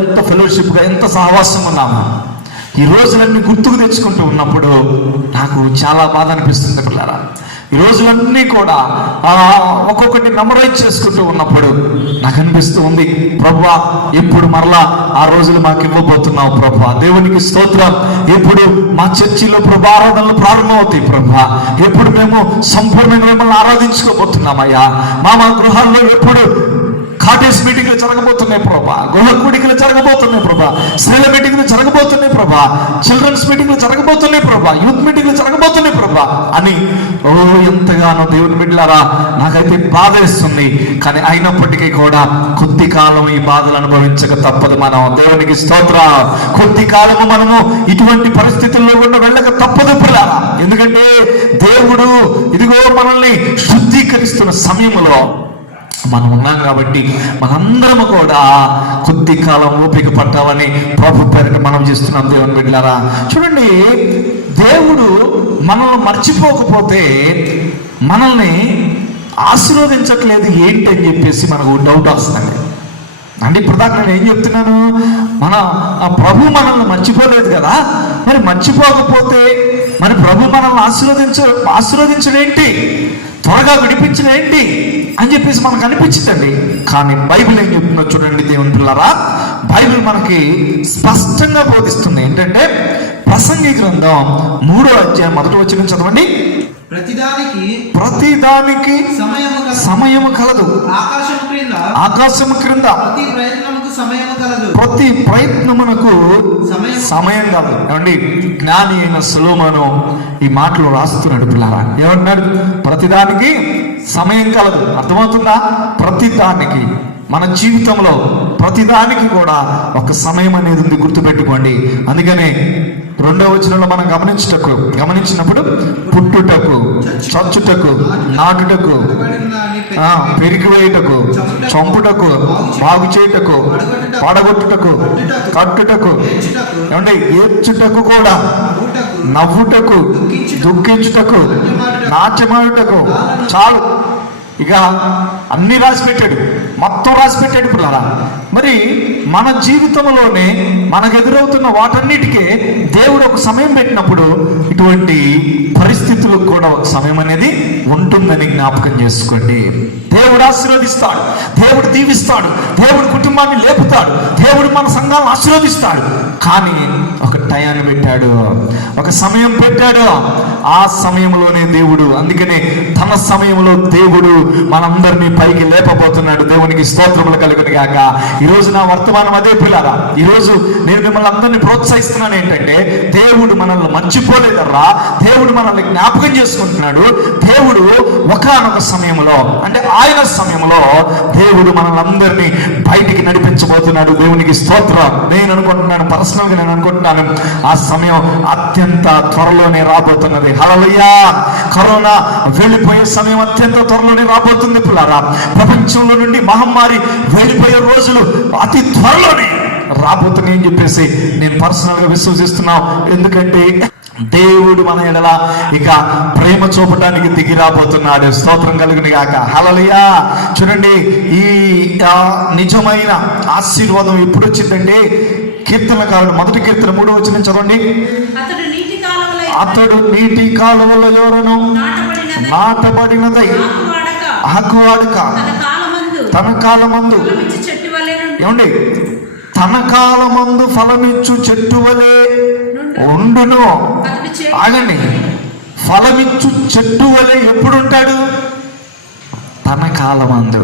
ఎంత ఫెలోషిప్గా ఎంత సహవాసంగా ఉన్నాము. ఈ రోజులన్నీ గుర్తుకు తెచ్చుకుంటూ ఉన్నప్పుడు నాకు చాలా బాధ అనిపిస్తుంది పిల్లారా. ఈ రోజులన్నీ కూడా ఒక్కొక్కటి మెమరైజ్ చేసుకుంటూ ఉన్నప్పుడు నాకు అనిపిస్తూ ఉంది, ప్రభువా ఎప్పుడు మరలా ఆ రోజులు మాకు ఇవ్వబోతున్నావు ప్రభువా. దేవునికి స్తోత్రం. ఎప్పుడు మా చర్చిలో ప్రభు ఆరాధనలు ప్రారంభమవుతాయి ప్రభువా. ఎప్పుడు మేము సంపూర్ణంగా మిమ్మల్ని ఆరాధించుకోబోతున్నామయ్యా. మా గృహాల్లో ఎప్పుడు కాటేజ్ మీటింగ్లు జరగబోతున్నాయి ప్రభా, గృహ కూడికలు జరగబోతున్నాయి ప్రభా, స్త్రీల మీటింగ్లు జరగబోతున్నాయి ప్రభా, చిల్డ్రన్స్ మీటింగ్లు జరగబోతున్నాయి ప్రభా, యూత్ మీటింగ్లు జరగబోతున్నాయి ప్రభా అని ఎంతగానో దేవుని బిడ్డలారా నాకైతే బాధ వేస్తుంది. కానీ అయినప్పటికీ కూడా కొద్ది కాలం ఈ బాధలు అనుభవించక తప్పదు. మనం దేవునికి స్తోత్ర. కొద్ది కాలము మనము ఇటువంటి పరిస్థితుల్లో కూడా వెళ్ళక తప్పదు పిల్లారా. ఎందుకంటే దేవుడు ఇదిగో మనల్ని శుద్ధీకరిస్తున్న సమయంలో మనం ఉన్నాం కాబట్టి మనందరము కూడా కొద్ది కాలం ఓపిక పట్టామని ప్రభు పేరిట మనం చేస్తున్నాం దేవుని బిడ్డలారా. చూడండి, దేవుడు మనల్ని మర్చిపోకపోతే మనల్ని ఆశీర్వదించట్లేదు ఏంటి అని చెప్పేసి మనకు డౌట్ వస్తుంది. అంటే ఇప్పుడు దాకా నేను ఏం చెప్తున్నాను, మన ప్రభు మనల్ని మర్చిపోలేదు కదా, మరి మర్చిపోకపోతే మరి ప్రభు మనల్ని ఆశీర్వదించడం ఏంటి, త్వరగా విడిపించడం ఏంటి అని చెప్పేసి మనకు అనిపించిందండి. కానీ బైబిల్ ఏం చెప్తుందో చూడండి దేవుని పిల్లరా. బైబిల్ మనకి స్పష్టంగా బోధిస్తుంది. ఏంటంటే ప్రసంగి గ్రంథం 3వ అధ్యాయం 1వ వచనం చదవండి. ప్రతిదానికి సమయము కలదు, ఆకాశము క్రింద ప్రతి ప్రయత్నమునకు సమయం కలదు. ఏమండి, జ్ఞాని అయిన సొలొమోను ఈ మాటలు రాస్తున్నాడు పిల్లారా. ఏమంటున్నాడు? ప్రతిదానికి సమయం కలదు. అర్థమవుతుందా? ప్రతిదానికి, మన జీవితంలో ప్రతిదానికి కూడా ఒక సమయం అనేది ఉంది, గుర్తుపెట్టుకోండి. అందుకనే 2వ వచనంలో మనం గమనించినప్పుడు పుట్టుటకు, చచ్చుటకు, నాటుటకు, పెరిగివేయుటకు, చంపుటకు, బాగు చేయుటకు, పడగొట్టుటకు, కట్టుటకు, ఏమంటే ఏడ్చుటకు కూడా, నవ్వుటకు, దుఃఖించుటకు, నాట్యమాడుటకు, చాలు. ఇక అన్ని రాసి పెట్టాడు, మొత్తం రాసి పెట్టాడు పిల్లరా. మరి మన జీవితంలోనే మనకు ఎదురవుతున్న వాటన్నిటికీ దేవుడు ఒక సమయం పెట్టినప్పుడు ఇటువంటి పరిస్థితులకు కూడా ఒక సమయం అనేది ఉంటుందని జ్ఞాపకం చేసుకోండి. దేవుడు ఆశీర్వదిస్తాడు, దేవుడు దీవిస్తాడు, దేవుడు కుటుంబాన్ని లేపుతాడు, దేవుడు మన సంఘాలను ఆశీర్వదిస్తాడు. కానీ ఒక టయాన్ని పెట్టాడు, ఒక సమయం పెట్టాడు. ఆ సమయంలోనే దేవుడు, అందుకనే తన సమయంలో దేవుడు మనందరినీ పైకి లేపబోతున్నాడు. దేవునికి స్తోత్రములు కలుగును గాక. ఈరోజు నా వర్తమానం అదే పిల్లారా. ఈరోజు నేను మిమ్మల్ని అందరినీ ప్రోత్సహిస్తున్నాను. ఏంటంటే దేవుడు మనల్ని మర్చిపోలేదర్రా, దేవుడు మనల్ని జ్ఞాపకం చేసుకుంటున్నాడు. దేవుడు ఒకానొక సమయంలో, అంటే ఆయన సమయంలో దేవుడు మనల్ని అందరినీ బయటికి నడిపించబోతున్నాడు. దేవునికి స్తోత్రం. నేను అనుకుంటున్నాను, పర్సనల్గా నేను అనుకుంటున్నాను, ఆ సమయం అత్యంత త్వరలోనే రాబోతున్నది. హల్లెలూయా. కరోనా వెళ్ళిపోయే సమయం అత్యంత త్వరలోనే రాబోతుంది పిల్లారా. ప్రపంచంలో నుండి మహమ్మారి వెళ్ళిపోయే రోజులు అతి త్వరలోనే రాబోతున్నాయి అని చెప్పేసి నేను పర్సనల్గా విశ్వసిస్తున్నాను. ఎందుకంటే దేవుడు మన ఎడల ఇక ప్రేమ చూపడానికి దిగి రాబోతున్నాడు. స్తోత్రం కలుగును గాక. హల్లెలూయా. చూడండి, ఈ నిజమైన ఆశీర్వాదం ఎప్పుడు వచ్చిందంటే కీర్తనకారుడు 1వ కీర్తన 3వ వచనం చదవండి. అతడు నీటి కాలువలో ఎవరను నాటబడినదై ఆకువాడక తన కాలమందు, ఏమండి, తన కాలమందు ఫలమిచ్చు చెట్టు వలె ఉండును. ఆగండి, ఫలమిచ్చు చెట్టు వలె ఎప్పుడు ఉంటాడు? తన కాలమందు.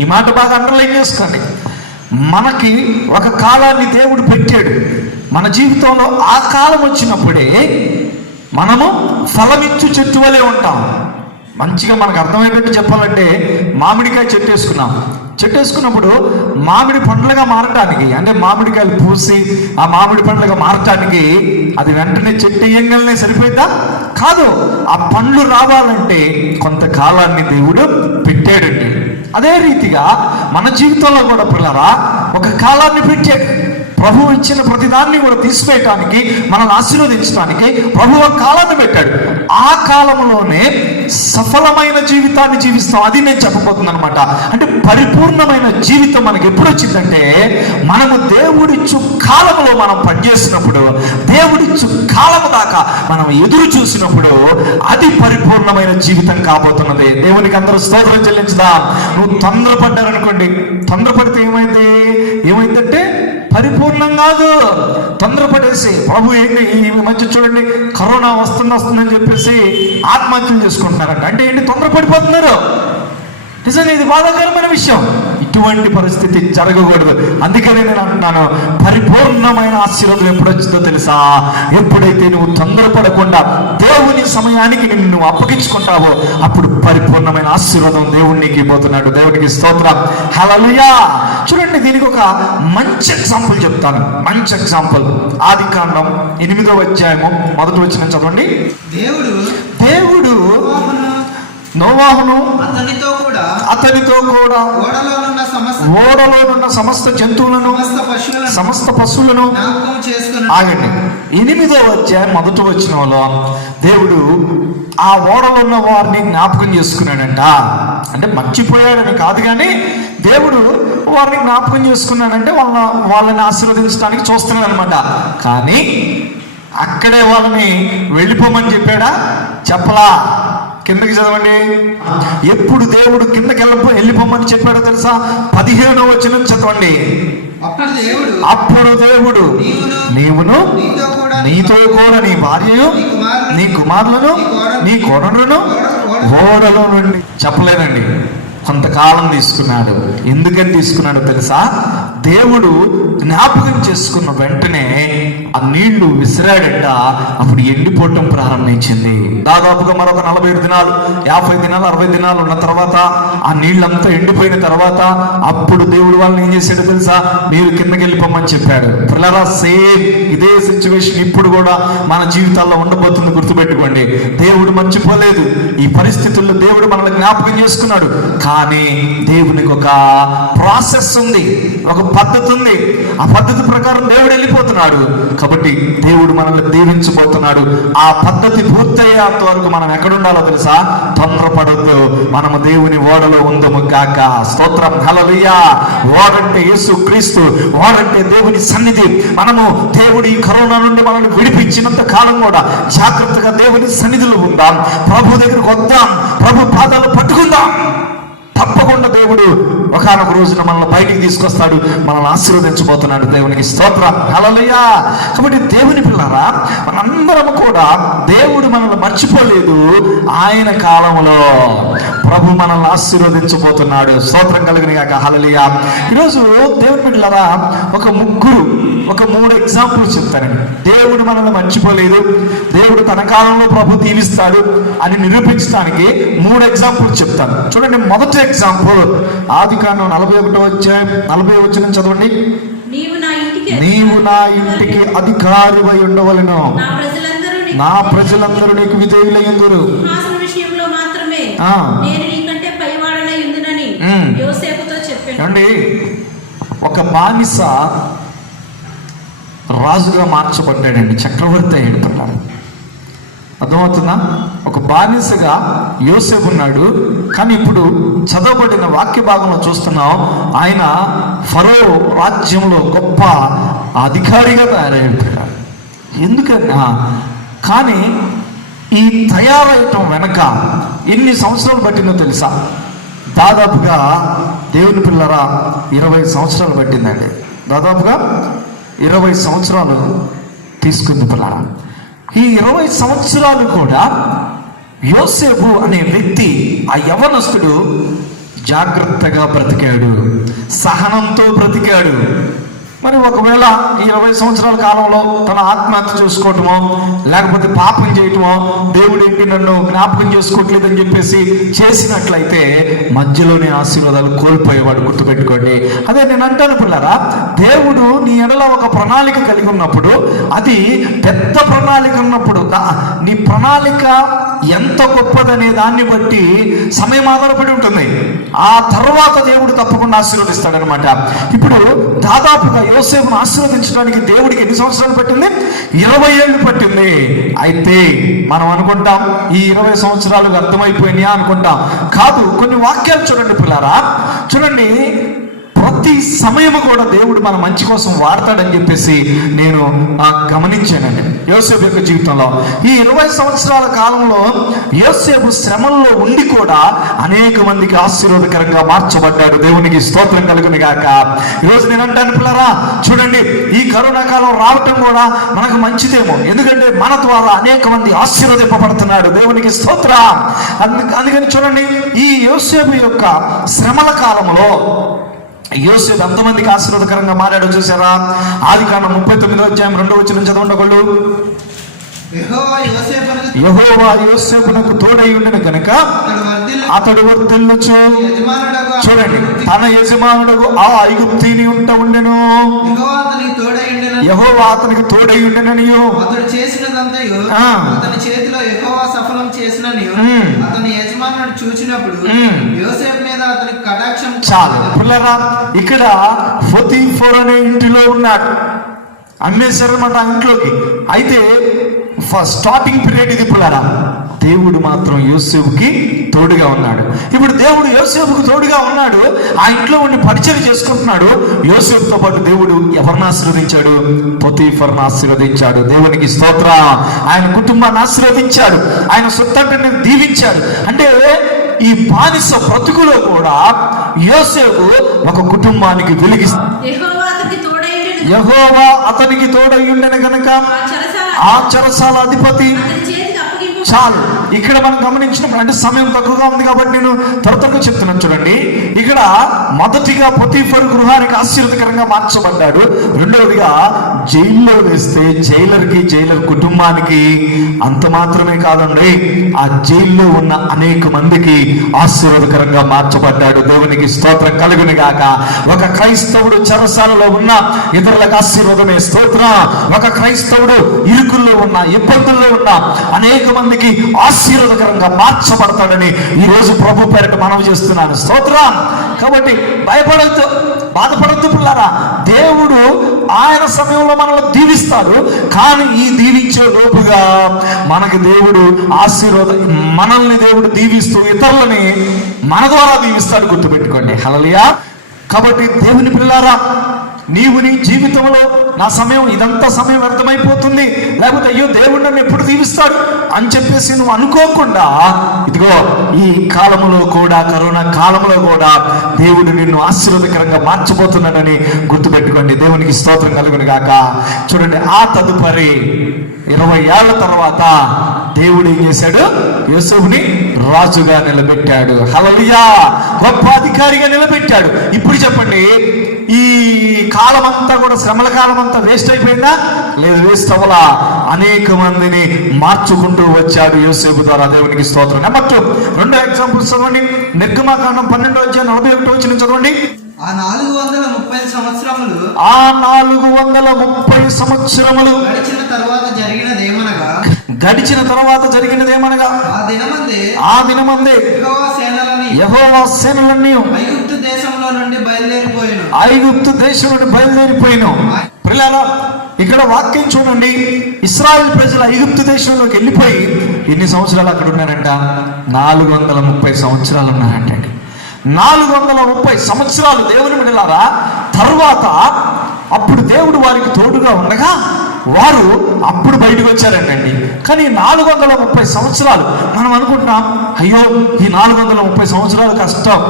ఈ మాట బాగా అండర్లైన్ చేసుకోండి. మనకి ఒక కాలాన్ని దేవుడు పెట్టాడు. మన జీవితంలో ఆ కాలం వచ్చినప్పుడే మనము ఫలమిచ్చు చెట్టు వలె ఉంటాం. మంచిగా మనకు అర్థమయ్యేటట్టు చెప్పాలంటే మామిడికాయ చెట్టు వేసుకున్నప్పుడు మామిడి పండ్లుగా మారటానికి, అంటే మామిడికాయలు పూసి ఆ మామిడి పండ్లుగా మారటానికి అది వెంటనే చెట్టు వేయంగానే సరిపోయిద్దా? కాదు, ఆ పండ్లు రావాలంటే కొంతకాలాన్ని దేవుడు పెట్టాడండి. అదే రీతిగా మన జీవితంలో కూడా పిల్లరా ఒక కాలాన్ని పెట్టాడు. ప్రభు ఇచ్చిన ప్రతిదాన్ని కూడా తీసివేయటానికి, మనల్ని ఆశీర్వదించడానికి ప్రభు ఒక కాలాన్ని పెట్టాడు. ఆ కాలంలోనే సఫలమైన జీవితాన్ని జీవిస్తాం. అది నేను చెప్పబోతున్నాను అనమాట. అంటే పరిపూర్ణమైన జీవితం మనకి ఎప్పుడు వచ్చిందంటే, మనము దేవుడిచ్చు కాలంలో మనం పనిచేసినప్పుడు, దేవుడిచ్చు కాలము దాకా మనం ఎదురు చూసినప్పుడు అది పరిపూర్ణమైన జీవితం కాబోతున్నది. దేవునికి అందరూ స్తోత్రం చెల్లించుదాం. నువ్వు తొందరపడ్డారనుకోండి, తొందరపడితే ఏమైందంటే పరిపూర్ణం కాదు. తొందరపడేసి ప్రభు ఏంటి ఈ మధ్య చూడండి, కరోనా వస్తుందని చెప్పేసి ఆత్మహత్యలు చేసుకుంటున్నారంట. అంటే ఏంటి, తొందరపడిపోతున్నారు. నిజంగా ఇది బాధాకరమైన విషయం. ఇటువంటి పరిస్థితి జరగకూడదు. అందుకనే నేను అంటున్నాను, పరిపూర్ణమైన ఆశీర్వాదం ఎప్పుడు వచ్చిందో తెలుసా? ఎప్పుడైతే నువ్వు తొందరపడకుండా దేవుని సమయానికి నిన్ను అప్పగించుకుంటావో అప్పుడు పరిపూర్ణమైన ఆశీర్వాదం దేవుడు నీకు ఇవ్వబోతున్నాడు. దేవుడికి స్తోత్రం, హల్లెలూయా. చూడండి, దీనికి ఒక మంచి ఎగ్జాంపుల్ చెప్తాను. మంచి ఎగ్జాంపుల్ ఆదికాండం 8వ అధ్యాయము 1వ వచనం చదవండి. దేవుడు నోవాహును అతనితో కూడా ఓడలోనున్న సమస్త జంతువులను సమస్త పశువులను ఆగండి. 8వ అధ్యాయం 1వ వచనంలో దేవుడు ఆ ఓడలో ఉన్న వారిని జ్ఞాపకం చేసుకున్నాడంట. అంటే మర్చిపోయాడని కాదు, కానీ దేవుడు వారిని జ్ఞాపకం చేసుకున్నాడంటే వాళ్ళని ఆశీర్వదించడానికి చూస్తున్నాడు అనమాట. కానీ అక్కడే వాళ్ళని వెళ్ళిపోమని చెప్పాడా? చెప్పలా. కిందకి చదవండి. ఎప్పుడు దేవుడు కిందకి వెళ్ళిపోమని చెప్పాడో తెలుసా? 15వ వచనం చదవండి. అప్పుడు దేవుడు నీవును నీతో కూడా నీ భార్యయు నీ కుమారులను నీ కోడలను ఓడలో నుండి చెప్పలేదండి. కొంతకాలం తీసుకున్నాడు. ఎందుకని తీసుకున్నాడో తెలుసా? దేవుడు జ్ఞాపకం చేసుకున్న వెంటనే ఆ నీళ్లు విసిరాడట. అప్పుడు ఎండిపోవటం ప్రారంభించింది. దాదాపుగా మరొక 40 దినాలు 50 దినాలు 60 దినాలు ఉన్న తర్వాత ఆ నీళ్ళంతా ఎండిపోయిన తర్వాత అప్పుడు దేవుడు వాళ్ళని ఏం చేశాడో తెలుసా? మీరు కిందకి వెళ్ళిపోమని చెప్పాడు. పిల్లరా, సేమ్ ఇదే సిచ్యువేషన్ ఇప్పుడు కూడా మన జీవితాల్లో ఉండబోతుంది. గుర్తుపెట్టుకోండి, దేవుడు మర్చిపోలేదు. ఈ పరిస్థితుల్లో దేవుడు మనల్ని జ్ఞాపకం చేసుకున్నాడు. కానీ దేవునికి ఒక ప్రాసెస్ ఉంది, ఒక పద్ధతి ఉంది. ఆ పద్ధతి ప్రకారం దేవుడు వెళ్ళిపోతున్నాడు. కాబట్టి దేవుడు మనల్ని దీవించబోతున్నాడు. ఆ పద్ధతి పూర్తయ్యేంత వరకు మనం ఎక్కడుండాలో తెలుసా? తొందరపడద్దు. మనము దేవుని ఓడలో ఉందము గాక. స్తోత్రం, హల్లెలూయా. ఓడంటే యేసు క్రీస్తు, ఓడంటే దేవుని సన్నిధి. మనము దేవుడు ఈ కరోనా నుండి మనల్ని విడిపించినంత కాలం కూడా జాగ్రత్తగా దేవుని సన్నిధిలో ఉందాం. ప్రభు దగ్గరకు వద్దాం, ప్రభు పాదాలు పట్టుకుందాం. తప్పకుండా దేవుడు ఒకానొక రోజున మనల్ని బయటికి తీసుకొస్తాడు, మనల్ని ఆశీర్వదించబోతున్నాడు. దేవునికి స్తోత్రం, హల్లెలూయా. కాబట్టి దేవుని పిల్లరా, మనందరం కూడా దేవుడు మనల్ని మర్చిపోలేదు. ఆయన కాలంలో ప్రభు మనల్ని ఆశీర్వదించబోతున్నాడు. స్తోత్రం కలుగును గాక, హల్లెలూయా. ఈరోజు దేవుని పిల్లరా, ఒక 3 ఎగ్జాంపుల్స్ చెప్తానండి. దేవుడు మనల్ని మర్చిపోలేదు, దేవుడు తన కాలంలో ప్రభు దీవిస్తాడు అని నిరూపించడానికి 3 ఎగ్జాంపుల్స్ చెప్తాను. చూడండి, మొదటి ఎగ్జాంపుల్ ఆదికాండం 41వ అధ్యాయం 40వ వచనం చదవండి. నీవు నా ఇంటికి అధికారివై ఉండవలెను, నా ప్రజలందరూ నీకు విధేయులయ్యుందురు. ఏమండి, ఒక బానిస రాజుగా మార్చబడ్డాడండి, చక్రవర్తి అయ్యాడు. పిల్లలు అర్థమవుతుందా? ఒక బానిసగా యోసేపు ఉన్నాడు. కానీ ఇప్పుడు చదవబడిన వాక్య భాగంలో చూస్తున్నాం, ఆయన ఫరో రాజ్యంలో గొప్ప అధికారిగా తయారయ్యాడు. ఎందుకన్నా, కానీ ఈ తయారయటం వెనక ఎన్ని సంవత్సరాలు పట్టిందో తెలుసా? దాదాపుగా దేవుని పిల్లరా 20 సంవత్సరాలు పట్టిందండి. దాదాపుగా 20 సంవత్సరాలు తీసుకుంది పిల్లరా. ఈ 20 సంవత్సరాలు కూడా యోసేపు అనే వ్యక్తి, ఆ యవనస్తుడు జాగ్రత్తగా బ్రతికాడు, సహనంతో బ్రతికాడు. మరి ఒకవేళ ఈ 20 సంవత్సరాల కాలంలో తన ఆత్మహత్య చేసుకోవటమో లేకపోతే పాపం చేయటమో, దేవుడు ఏంటి నన్ను జ్ఞాపకం చేసుకోవట్లేదని చెప్పేసి చేసినట్లయితే మధ్యలోనే ఆశీర్వాదాలు కోల్పోయేవాడు, గుర్తుపెట్టుకోండి. అదే నేను అంటాను పిల్లరా, దేవుడు నీ ఎడల ఒక ప్రణాళిక కలిగి ఉన్నప్పుడు, అది పెద్ద ప్రణాళిక ఉన్నప్పుడు, నీ ప్రణాళిక ఎంత గొప్పదనే దాన్ని బట్టి సమయం ఆధారపడి ఉంటుంది. ఆ తర్వాత దేవుడు తప్పకుండా ఆశీర్వదిస్తాడనమాట. ఇప్పుడు దాదాపుగా యోసేపును ఆశీర్వదించడానికి దేవుడికి ఎన్ని సంవత్సరాలు పట్టింది? 20 ఏళ్ళు పట్టింది. అయితే మనం అనుకుంటాం ఈ 20 సంవత్సరాలు అర్థమైపోయినాయా అనుకుంటాం. కాదు, కొన్ని వాక్యాలు చూడండి పిల్లారా, చూడండి. ప్రతి సమయము కూడా దేవుడు మన మంచి కోసం వాడతాడని చెప్పేసి నేను గమనించానండి యోసేపు యొక్క జీవితంలో. ఈ 20 సంవత్సరాల కాలంలో యోసేపు శ్రమల్లో ఉండి కూడా అనేక మందికి ఆశీర్వాదకరంగా మార్చబడ్డాడు. దేవునికి స్తోత్రం కలుగును గాక. ఈరోజు నేను అంటాను పిల్లరా, చూడండి, ఈ కరోనా కాలం రావటం కూడా మనకు మంచిదేమో, ఎందుకంటే మన ద్వారా అనేక మంది ఆశీర్వదింపబడుతున్నాడు. దేవునికి స్తోత్రం. అందుకని చూడండి, ఈ యోసేపు యొక్క శ్రమల కాలంలో యోసేపు ఎంతమందికి ఆశీర్వాదకరంగా మారాడో చూసారా? ఆదికాండం 39వ అధ్యాయం 2వ వచనం చదవండి ఒకళ్ళు. యెహోవా యోసేపునకు తోడై ఉండెను గనుక అతడు వర్ధిల్లుచు. చూడండి, తన యజమానుడు ఆ ఐగుప్తీని ఉండెను. యెహోవా అతనికి తోడై ఉండెననియు అతడు చేసినదంతయు అతని చేతిలో యెహోవా సఫలం చేసిననియు అతని యజమానుడు చూచినప్పుడు యోసేపు మీద అతనికి కటాక్షం. చాలు పిల్లరా, ఇక్కడ పొతీఫర్ అనే ఇంటిలో ఉన్నాడు, అమ్మేశారన్నమాట ఇంట్లోకి. అయితే స్టార్టింగ్ పీరియడ్ ఇది పిల్లరా. దేవుడు మాత్రం యోసేపుకి తోడుగా ఉన్నాడు. ఇప్పుడు దేవుడు యోసేపుకు తోడుగా ఉన్నాడు, ఆ ఇంట్లో ఉండి పరిచయం చేసుకుంటున్నాడు. యోసేపుతో పాటు దేవుడు ఎవరిని ఆశీర్వదించాడు? పొతీఫర్ను ఆశీర్వదించాడు. దేవునికి స్తోత్రం. ఆయన కుటుంబాన్ని ఆశీర్వదించాడు, ఆయన సొంతంటిని దీవించాడు. అంటే ఈ బానిస బ్రతుకులో కూడా యోసేపు ఒక కుటుంబానికి వెలిగిస్తాడు. యెహోవా అతనికి తోడై ఉండెను గనుక ఆ చెరసాల అధిపతి. చాలు, ఇక్కడ మనం గమనించినప్పుడు, అంటే సమయం తక్కువగా ఉంది కాబట్టి నేను త్వరగా చెప్తున్నాను. చూడండి, ఇక్కడ మొదటిగా పొతీఫర్ గృహానికి ఆశీర్వదకరంగా మార్చబడ్డాడు. రెండవదిగా జైల్లో వేస్తే జైలర్ కుటుంబానికి అంత మాత్రమే కాదండి, ఆ జైల్లో ఉన్న అనేక మందికి ఆశీర్వాదకరంగా మార్చబడ్డాడు. దేవునికి స్తోత్రం కలుగును గాక. ఒక క్రైస్తవుడు చెరసాలలో ఉన్న ఇతరులకు ఆశీర్వాదమే స్తోత్రం. ఒక క్రైస్తవుడు ఇరుకుల్లో ఉన్న, ఇబ్బందుల్లో ఉన్న అనేక మందికి ఆశీర్వాదకరంగా మార్చబడతాడని ఈ రోజు ప్రభు పేరిట మనవి చేస్తున్నాను. స్తోత్రం. కాబట్టి భయపడద్దు, బాధపడద్దు పిల్లారా. దేవుడు ఆయన సమయంలో మనల్ని దీవిస్తాడు. కానీ ఈ దీవించే లోపుగా మనకి దేవుడు మనల్ని దేవుడు దీవిస్తూ ఇతరులని మన ద్వారా దీవిస్తాడు. గుర్తుపెట్టుకోండి. హల్లెలూయా. కాబట్టి దేవుని పిల్లారా, నీవు నీ జీవితంలో నా సమయం, ఇదంతా సమయం వ్యర్థమైపోతుంది, లేకపోతే అయ్యో దేవుడు నన్ను ఎప్పుడు దీవిస్తాడు అని చెప్పేసి నువ్వు అనుకోకుండా, ఇదిగో ఈ కాలంలో కూడా, కరోనా కాలంలో కూడా దేవుడు నిన్ను ఆశీర్వాదకరంగా మార్చబోతున్నాడని గుర్తుపెట్టుకోండి. దేవునికి స్తోత్రం కలుగును గాక. చూడండి, ఆ తదుపరి 20 ఏళ్ల తర్వాత దేవుడు ఏం చేశాడు? యోసేపుని రాజుగా నిలబెట్టాడు. హల్లెలూయా. గొప్ప అధికారిగా నిలబెట్టాడు. ఇప్పుడు చెప్పండి, ఈ కాలం అంతా కూడా, శ్రమల కాలం అంతా వేస్ట్ అయిపోయిందా? లేదు, వేస్ట్ అవ్వలా. అనేక మందిని మార్చుకుంటూ వచ్చాడు యోసేపు ద్వారా. దేవునికి స్తోత్రం. నెంబర్ 2, 2 ఎగ్జాంపుల్స్ చదవండి. నిర్గమకాండం 12వ అధ్యాయం 41వ వచనం చదవండి. ఆ 430 సంవత్సరములు గడిచిన తర్వాత జరిగినదేమనగా ఆ దినమందే యెహోవా సేనలన్నీ ఐగుప్తు దేశంలో నుండి బయలుదేరిపోయిను. ప్రియులారా, ఇక్కడ వాక్యం చూడండి. ఇశ్రాయేల్ ప్రజలు ఐగుప్తు దేశంలోకి వెళ్ళిపోయి ఎన్ని సంవత్సరాలు అక్కడ ఉన్నారంట? 430 సంవత్సరాలు ఉన్నారంటండి. 430 సంవత్సరాలు దేవుని బిడ్డలారా. తర్వాత అప్పుడు దేవుడు వారికి తోడుగా ఉండగా వారు అప్పుడు బయటకు వచ్చారంటండి. కానీ 430 సంవత్సరాలు మనం అనుకుంటాం, అయ్యో ఈ 430 సంవత్సరాలు కష్టం,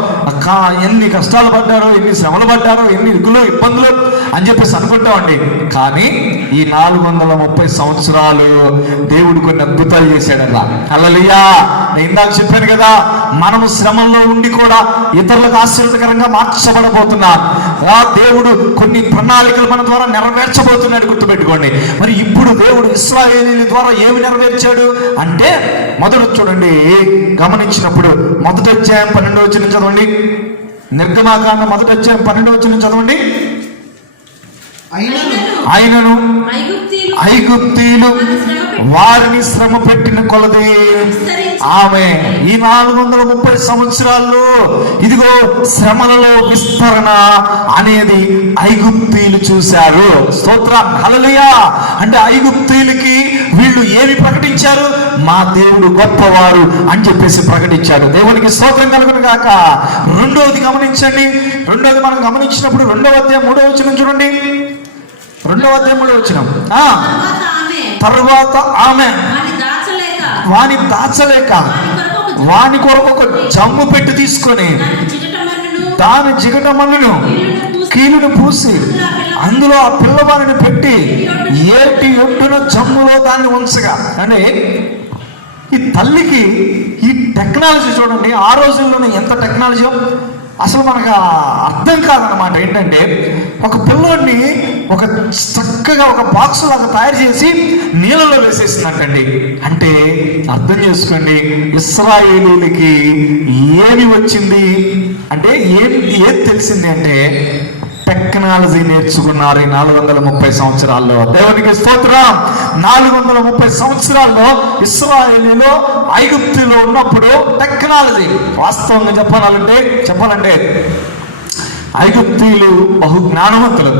ఎన్ని కష్టాలు పడ్డారో, ఎన్ని శ్రమలు పడ్డారో, ఎన్ని ఇబ్బందులు అని చెప్పేసి అనుకుంటామండి. కానీ ఈ 430 సంవత్సరాలు దేవుడు కొన్ని అద్భుతాలు చేశాడల్లా. హల్లెలూయా. నేను ఇందాక చెప్పాను కదా, మనము శ్రమంలో ఉండి కూడా ఇతరులకు ఆశీర్వాదకరంగా మార్చబడబోతున్నాం. దేవుడు కొన్ని ప్రణాళికలు మన ద్వారా నెరవేర్చబోతున్నాడు, గుర్తుపెట్టుకోండి. మరి ఇప్పుడు దేవుడు ఇశ్రాయేలీయుల ద్వారా ఏమి నెరవేర్చాడు అంటే, మొదట చూడండి, గమనించినప్పుడు 1వ అధ్యాయం 12వ వచనం చదవండి. నిర్గమాకాండం 1వ అధ్యాయం 12వ వచనం చదవండి. ఆయనను ఐగుప్తీయులు వారిని శ్రమ పెట్టిన కొలది ఆమె ఈ 430 సంవత్సరాల్లో ఇదిగో శ్రమలలో విస్తరణ అనేది ఐగుప్తీయులు చూశారు. స్తోత్రం, హల్లెలూయా. అంటే ఐగుప్తీయులకి వీళ్ళు ఏమి ప్రకటించారు? మా దేవుడు గొప్పవారు అని చెప్పేసి ప్రకటించారు. దేవునికి స్తోత్రం కలుగును గాక. రెండవది గమనించండి. రెండవది మనం గమనించినప్పుడు 2వ అధ్యాయం 3వ వచనం చూడండి. 2వ అధ్యాయం 3వ వచనం. తరువాత ఆమె వాని దాచలేక వాని కొరకు ఒక జమ్ము పెట్టి తీసుకొని దాని జిగటమన్నును కీలును పూసి అందులో ఆ పిల్లవాడిని పెట్టి ఏటి ఒడ్డున జమ్ములో దాన్ని ఉంచగా. అంటే ఈ తల్లికి ఈ టెక్నాలజీ చూడండి, ఆ రోజుల్లోనే ఎంత టెక్నాలజీ అసలు మనకు అర్థం కాదనమాట. ఏంటంటే ఒక పిల్లోడిని ఒక చక్కగా ఒక బాక్స్ లాగా తయారు చేసి నీళ్ళలో వేసేసిందంటండి. అంటే అర్థం చేసుకోండి, ఇశ్రాయేలీయులకి ఏమి వచ్చింది అంటే ఏది తెలిసింది అంటే టెక్నాలజీ నేర్చుకున్నారు ఈ 430 సంవత్సరాల్లో. దేవునికి స్తోత్రం. 430 సంవత్సరాల్లో ఇశ్రాయేలీయులు ఐగుప్తులో ఉన్నప్పుడు టెక్నాలజీ, వాస్తవంగా చెప్పాలంటే ఐగుప్తీయులు బహు జ్ఞానవంతులు.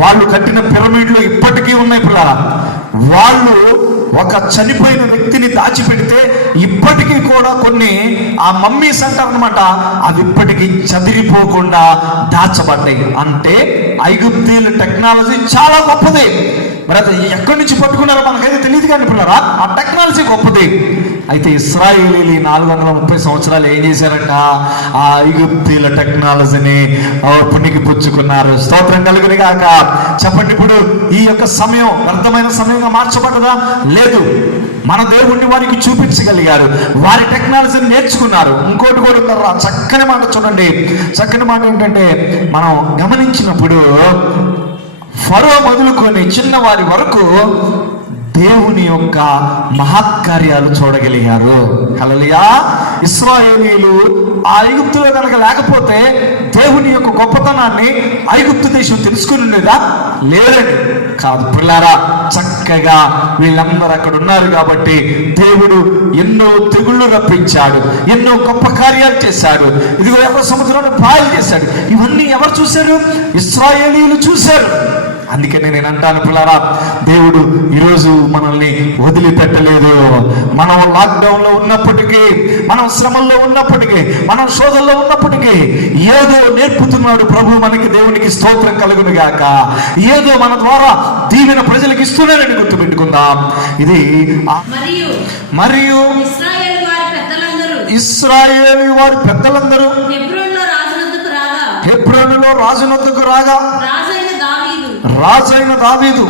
వాళ్ళు కట్టిన పిరమిడ్లు ఇప్పటికీ ఉన్నాయి పిల్లరా. వాళ్ళు ఒక చనిపోయిన వ్యక్తిని దాచిపెడితే ఇప్పటికీ కూడా కొన్ని ఆ మమ్మీస్ అంటారు అనమాట, అవి ఇప్పటికీ చదిరిపోకుండా దాచబడ్డాయి. అంటే ఐగుప్తీయుల టెక్నాలజీ చాలా గొప్పది. మరి అది ఎక్కడి నుంచి పట్టుకున్నారో మనకైతే తెలియదు కానీ పిల్లరా, ఆ టెక్నాలజీ గొప్పది. అయితే ఇశ్రాయేలీయులు 430 సంవత్సరాలు ఏం చేశారంట? ఆ ఐగుప్తీయుల టెక్నాలజీని పుణికి పుచ్చుకున్నారు. స్తోత్రం కలుగును గాక. చెప్పండి, ఇప్పుడు ఈ యొక్క సమయం వ్యర్థమైన సమయంగా మార్చబడ్డదా? లేదు. మన దేవుణ్ణి వారికి చూపించగలిగారు, వారి టెక్నాలజీని నేర్చుకున్నారు. ఇంకోటి కూడా ఉన్నారా, చక్కని మాట చూడండి. చక్కని మాట ఏంటంటే, మనం గమనించినప్పుడు ఫరో మొదలుకొని చిన్నవారి వరకు దేవుని యొక్క మహత్కార్యాలు చూడగలిగారు. హల్లెలూయా. ఇశ్రాయేలీయులు ఆ ఐగుప్తులో కనుక లేకపోతే దేవుని యొక్క గొప్పతనాన్ని ఐగుప్తు దేశం తెలుసుకుని ఉండేదా? లేదండి. కాదు పిల్లారా, చక్కగా వీళ్ళందరూ అక్కడ ఉన్నారు కాబట్టి దేవుడు ఎన్నో తెగుళ్ళు రప్పించాడు, ఎన్నో గొప్ప కార్యాలు చేశాడు. ఇదిగో ఎర్ర సముద్రాన్ని పాయలు చేశాడు. ఇవన్నీ ఎవరు చూశారు? ఇశ్రాయేలీయులు చూశారు. అందుకని నేను అంటాను పిల్లారా, దేవుడు ఈరోజు మనల్ని వదిలిపెట్టలేదు. మనం లాక్డౌన్లో ఉన్నప్పటికీ, మనం శ్రమల్లో ఉన్నప్పటికీ, మనం శోధనలో ఉన్నప్పటికీ ఏదో నేర్పుతున్నాడు ప్రభు మనకి. దేవునికి స్తోత్రం కలుగును గాక. ఏదో మన ద్వారా దీవెన ప్రజలకు ఇస్తున్నారని గుర్తుపెట్టుకుందాం. ఇది మరియు ఇశ్రాయేలు వారి పెద్దలందరూ హెబ్రోనులో రాజునొద్దకు రాగా రాజైన దావీదు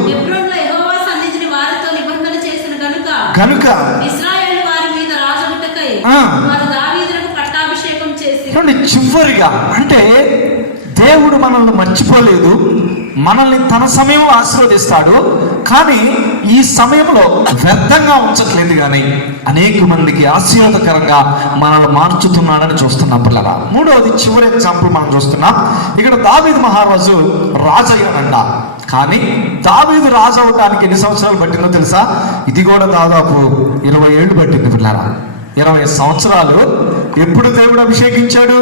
కనుక చివరిగా అంటే దేవుడు మనల్ని మర్చిపోలేదు, మనల్ని తన సమయంలో ఆశీర్వదిస్తాడు. కానీ ఈ సమయంలో వ్యర్థంగా ఉంచట్లేదు, కానీ అనేక మందికి ఆశీర్వాదకరంగా మనల్ని మార్చుతున్నాడని చూస్తున్నాం పిల్లల. మూడవది చివరి ఎగ్జాంపుల్ మనం చూస్తున్నాం. ఇక్కడ దావీదు మహారాజు రాజు అయ్యాడంట. కానీ దావీదు రాజు అవడానికి ఎన్ని సంవత్సరాలు పట్టిందో తెలుసా? ఇది కూడా దాదాపు 20 ఏళ్ళు పట్టింది పిల్లల. 20 సంవత్సరాలు. ఎప్పుడు దేవుడు అభిషేకించాడు?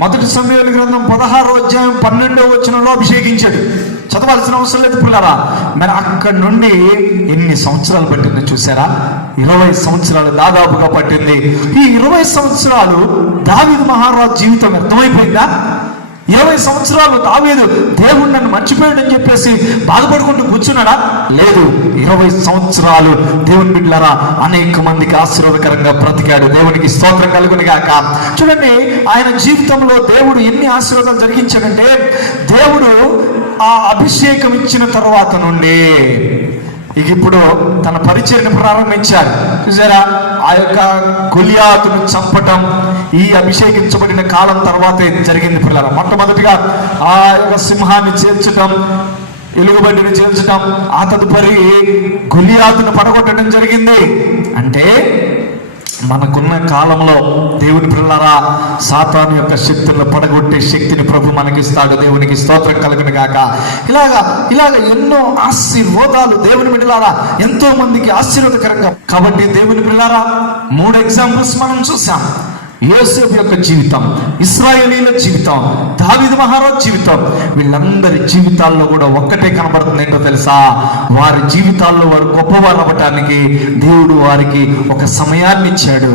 మొదటి సమూయేలు గ్రంథం 16వ అధ్యాయం 12వ వచనంలో అభిషేకించాడు. చదవాల్సిన అవసరం లేదు పిల్లరా. మరి అక్కడి నుండి ఎన్ని సంవత్సరాలు పట్టిందో చూసారా? 20 సంవత్సరాలు దాదాపుగా పట్టింది. ఈ 20 సంవత్సరాలు దావీదు మహారాజు జీవితం వ్యర్థమైపోయిందా? 20 సంవత్సరాలు దావీదు దేవుడు నన్ను మర్చిపోయాడని చెప్పేసి బాధపడుకుంటూ కూర్చున్నాడా? లేదు. 20 సంవత్సరాలు దేవుని బిడ్డలారా అనేక మందికి ఆశీర్వాదకరంగా బ్రతికాడు. దేవునికి స్తోత్రం కలుగును గాక. చూడండి, ఆయన జీవితంలో దేవుడు ఎన్ని ఆశీర్వాదాలు జరిగించాడంటే, దేవుడు ఆ అభిషేకం ఇచ్చిన తర్వాత నుండి ఇప్పుడు తన పరిచయను ప్రారంభించాడు. చూసారా, ఆ యొక్క గొలియాతును చంపటం ఈ అభిషేకించబడిన కాలం తర్వాతే జరిగింది పిల్లల. మొట్టమొదటిగా ఆ యొక్క సింహాన్ని చేర్చటం, ఎలుగుబంటిని చేర్చటం, ఆ తదుపరి గొలియాతును పడగొట్టడం జరిగింది. అంటే మనకున్న కాలంలో దేవుని పిల్లలారా సాతాను యొక్క శక్తులను పడగొట్టే శక్తిని ప్రభు మనకిస్తాడు. దేవునికి స్తోత్రం కలుగును గాక. ఇలాగా ఎన్నో ఆశీర్వాదాలు దేవుని బిడ్డలారా ఎంతో మందికి ఆశీర్వాదకరంగా. కాబట్టి దేవుని బిడ్డలారా 3 ఎగ్జాంపుల్స్ మనం చూసాం. యోసేపు యొక్క జీవితం, ఇశ్రాయేలీల జీవితం, దావీదు మహారాజు జీవితం, వీళ్ళందరి జీవితాల్లో కూడా ఒక్కటే కనబడుతుంది. ఏంటో తెలుసా? వారి జీవితాల్లో వారు గొప్పవారు అవ్వటానికి దేవుడు వారికి ఒక సమయాన్ని ఇచ్చాడు.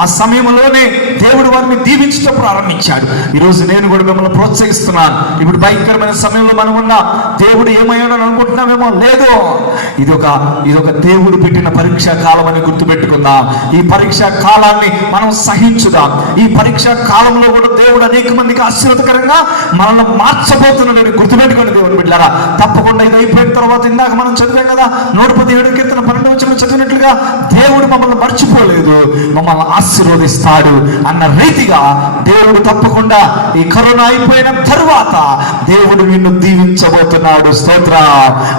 ఆ సమయంలోనే దేవుడు వారిని దీవించడం ప్రారంభించాడు. ఈరోజు నేను కూడా మిమ్మల్ని ప్రోత్సహిస్తున్నాను. ఇప్పుడు భయంకరమైన సమయంలో మనం ఉన్న దేవుడు ఏమయ్యాడని అనుకుంటున్నామేమో. లేదు, ఇదొక దేవుడు పెట్టిన పరీక్షా కాలం అని గుర్తుపెట్టుకుందాం. ఈ పరీక్షా కాలాన్ని మనం సహించుదాం. ఈ పరీక్షా కాలంలో కూడా దేవుడు అనేక మందికి ఆశీర్వాదకరంగా మనల్ని మార్చబోతున్నాడని గుర్తుపెట్టుకోండి దేవుని బిడ్డలారా. తప్పకుండా ఇది అయిపోయిన తర్వాత ఇందాక మనం చదివాం కదా, 117 కీర్తన 12 చదివినట్లుగా దేవుడు మమ్మల్ని మర్చిపోలేదు, మమ్మల్ని ఆశీర్వదిస్తాడు అన్న రీతిగా దేవుడు తప్పకుండా ఈ కరోనా అయిపోయిన తరువాత దేవుడు నిన్ను దీవించబోతున్నాడు. స్తోత్ర.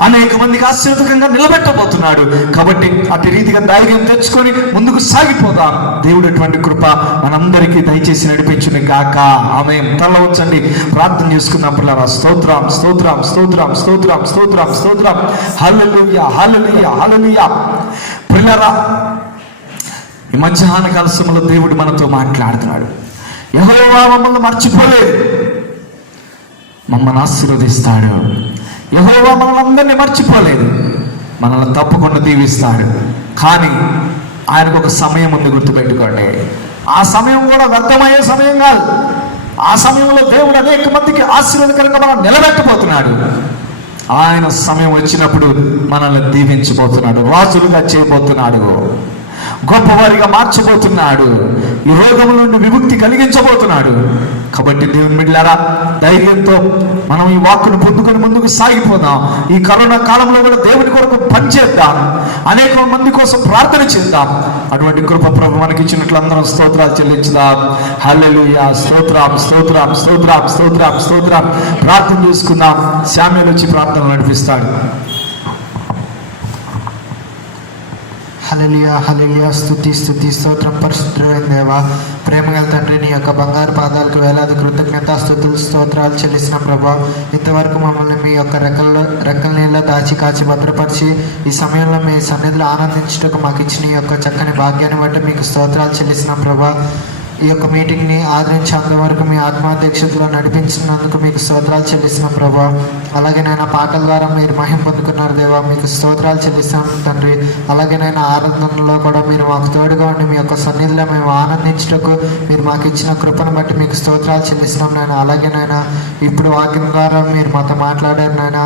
అనేక మందికి ఆశీర్వాదకంగా నిలబెట్టబోతున్నాడు. కాబట్టి అటు రీతిగా ధైర్యం తెచ్చుకొని ముందుకు సాగిపోదాం. దేవుడు అటువంటి కృప మనందరికీ దయచేసి నడిపించును గాక. ఆమేన్. తల ఉంచండి, ప్రార్థన చేసుకుందాం పిల్లరా. స్తోత్రం, స్తోత్రం, స్తోత్రం, స్తోత్రం, స్తోత్రం, స్తోత్రం. హల్లెలూయా, హల్లెలూయా, హల్లెలూయా. పిల్లరా, ఈ మధ్యాహ్న కాల సమయంలో దేవుడు మనతో మాట్లాడుతున్నాడు. యెహోవా మమ్మల్ని మర్చిపోలేదు, మమ్మల్ని ఆశీర్వదిస్తాడు. యెహోవా మనల్ని మర్చిపోలేదు, మనల్ని తప్పకుండా దీవిస్తాడు. కానీ ఆయనకు ఒక సమయం ఉంది, గుర్తుపెట్టుకోండి. ఆ సమయం కూడా వ్యర్థమయ్యే సమయం కాదు. ఆ సమయంలో దేవుడు అనేక మందికి ఆశీర్వాదకరంగా మనం నిలబెట్టబోతున్నాడు. ఆయన సమయం వచ్చినప్పుడు మనల్ని దీవించబోతున్నాడు, రాజులుగా చేయబోతున్నాడు, గొప్పవారిగా మార్చబోతున్నాడు, ఈ రోగం నుండి విముక్తి కలిగించబోతున్నాడు. కాబట్టి దేవుని బిడ్డలారా ధైర్యంతో మనం ఈ వాక్కును పొందుకొని ముందుకు సాగిపోదాం. ఈ కరోనా కాలంలో కూడా దేవుని కొరకు పనిచేద్దాం, అనేక మంది కోసం ప్రార్థన చేద్దాం. అటువంటి కృప ప్రభు మనకి ఇచ్చినట్లు అందరం స్తోత్రాలు చెల్లించుదాం. హల్లెలూయా. స్తోత్రం, స్తోత్రం, స్తోత్రం, స్తోత్రం, స్తోత్రం. ప్రార్థన చేసుకుందాం. శామ్యూల్ వచ్చి ప్రార్థన నడిపిస్తాడు. హల్లెలూయా, హల్లెలూయా. స్తుతి, స్తుతి, స్తోత్రం. పరిశుద్ధుడైన దేవా, ప్రేమగల తండ్రి, నీ యొక్క బంగారు పాదాలకు వేలాది కృతజ్ఞత స్తుతులు స్తోత్రాలు చెల్లిసిన ప్రభా, ఇంతవరకు మమ్మల్ని మీ యొక్క రెక్కల నీళ్ళ దాచి కాచి భద్రపరిచి ఈ సమయంలో మీ సన్నిధిలో ఆనందించుటకు మాకు ఇచ్చిన ఈ యొక్క చక్కని భాగ్యాన్ని బట్టి మీకు స్తోత్రాలు చెల్లిసిన ప్రభా, ఈ యొక్క మీటింగ్ని ఆదరించేంత వరకు మీ ఆత్మాధ్యక్షతలో నడిపించినందుకు మీకు స్తోత్రాలు చెల్లిసిన ప్రభా. అలాగే నేను పాటల ద్వారా మీరు మహిమ పొందుకున్నారు దేవా, మీకు స్తోత్రాలు చెల్లిస్తాం తండ్రి. అలాగే నేను ఆరాధనలో కూడా మీరు మాకు తోడుగా ఉండి మీ యొక్క సన్నిధిలో మేము ఆనందించుటకు మీరు మాకు ఇచ్చిన కృపను బట్టి మీకు స్తోత్రాలు చెల్లిస్తున్నాం నాయన. అలాగే నాయన ఇప్పుడు వాక్యం ద్వారా మీరు మాతో మాట్లాడారు నాయన.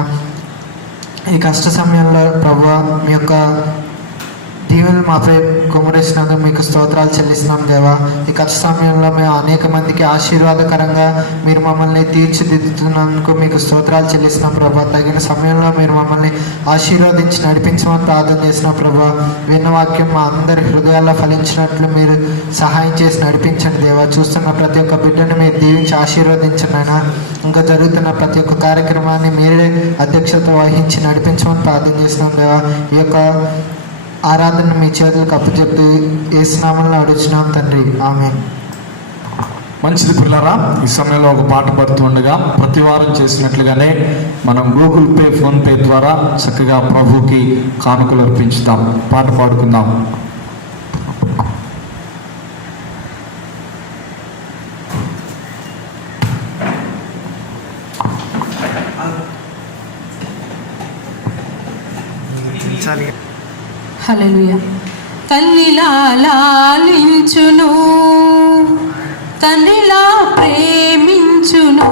ఈ కష్ట సమయంలో ప్రభువా మీ యొక్క దీవెనలు మాపై కుమరేసినందుకు మీకు స్తోత్రాలు చెల్లిస్తున్నాం దేవా. ఈ కష్ట సమయంలో మేము అనేక మందికి ఆశీర్వాదకరంగా మీరు మమ్మల్ని తీర్చిదిద్దుతున్నందుకు మీకు స్తోత్రాలు చెల్లిస్తున్నాం ప్రభా. తగిన సమయంలో మీరు మమ్మల్ని ఆశీర్వదించి నడిపించమని ప్రార్థన చేసిన ప్రభా. విన్న వాక్యం మా అందరి హృదయాల్లో ఫలించినట్లు మీరు సహాయం చేసి నడిపించండి దేవా. చూస్తున్న ప్రతి ఒక్క బిడ్డను మీరు దీవించి ఆశీర్వదించండి అయినా. ఇంకా జరుగుతున్న ప్రతి ఒక్క కార్యక్రమాన్ని మీరే అధ్యక్షత వహించి నడిపించమని ప్రార్థన చేస్తున్నాం దేవా. ఈ యొక్క ఆరాధన మీ చేతులకు అప్పచెప్పి యేసు నామములో అడుగుచున్నాం తండ్రి, ఆమేన్. మంచిది పిల్లరా, ఈ సమయంలో ఒక పాట పడుతుండగా ప్రతి వారం చేసినట్లుగానే మనం గూగుల్ పే, ఫోన్పే ద్వారా చక్కగా ప్రభుకి కానుకలు అర్పించుతాం. పాట పాడుకుందాం. హల్లెలూయా. తల్లిలా లాలించును, తండ్రిలా ప్రేమించును,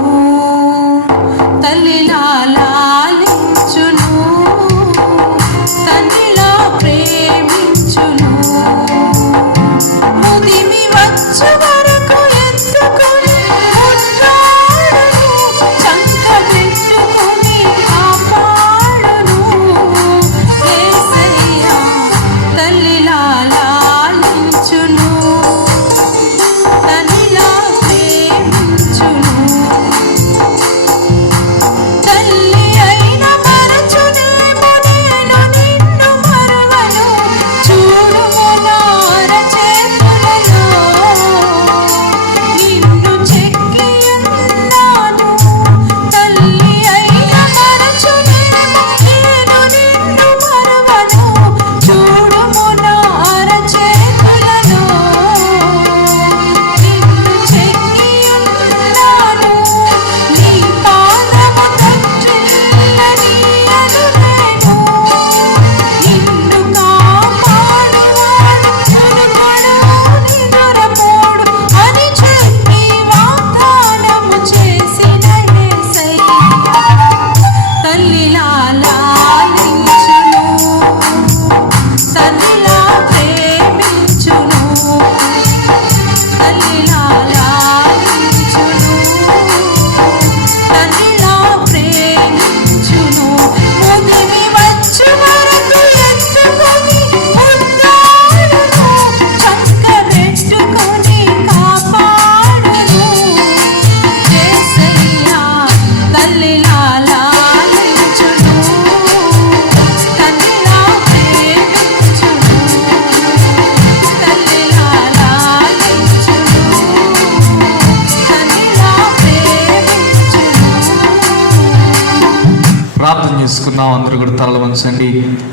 చేసుకుందాం. అందరూ కూడా తలలు వంచండి.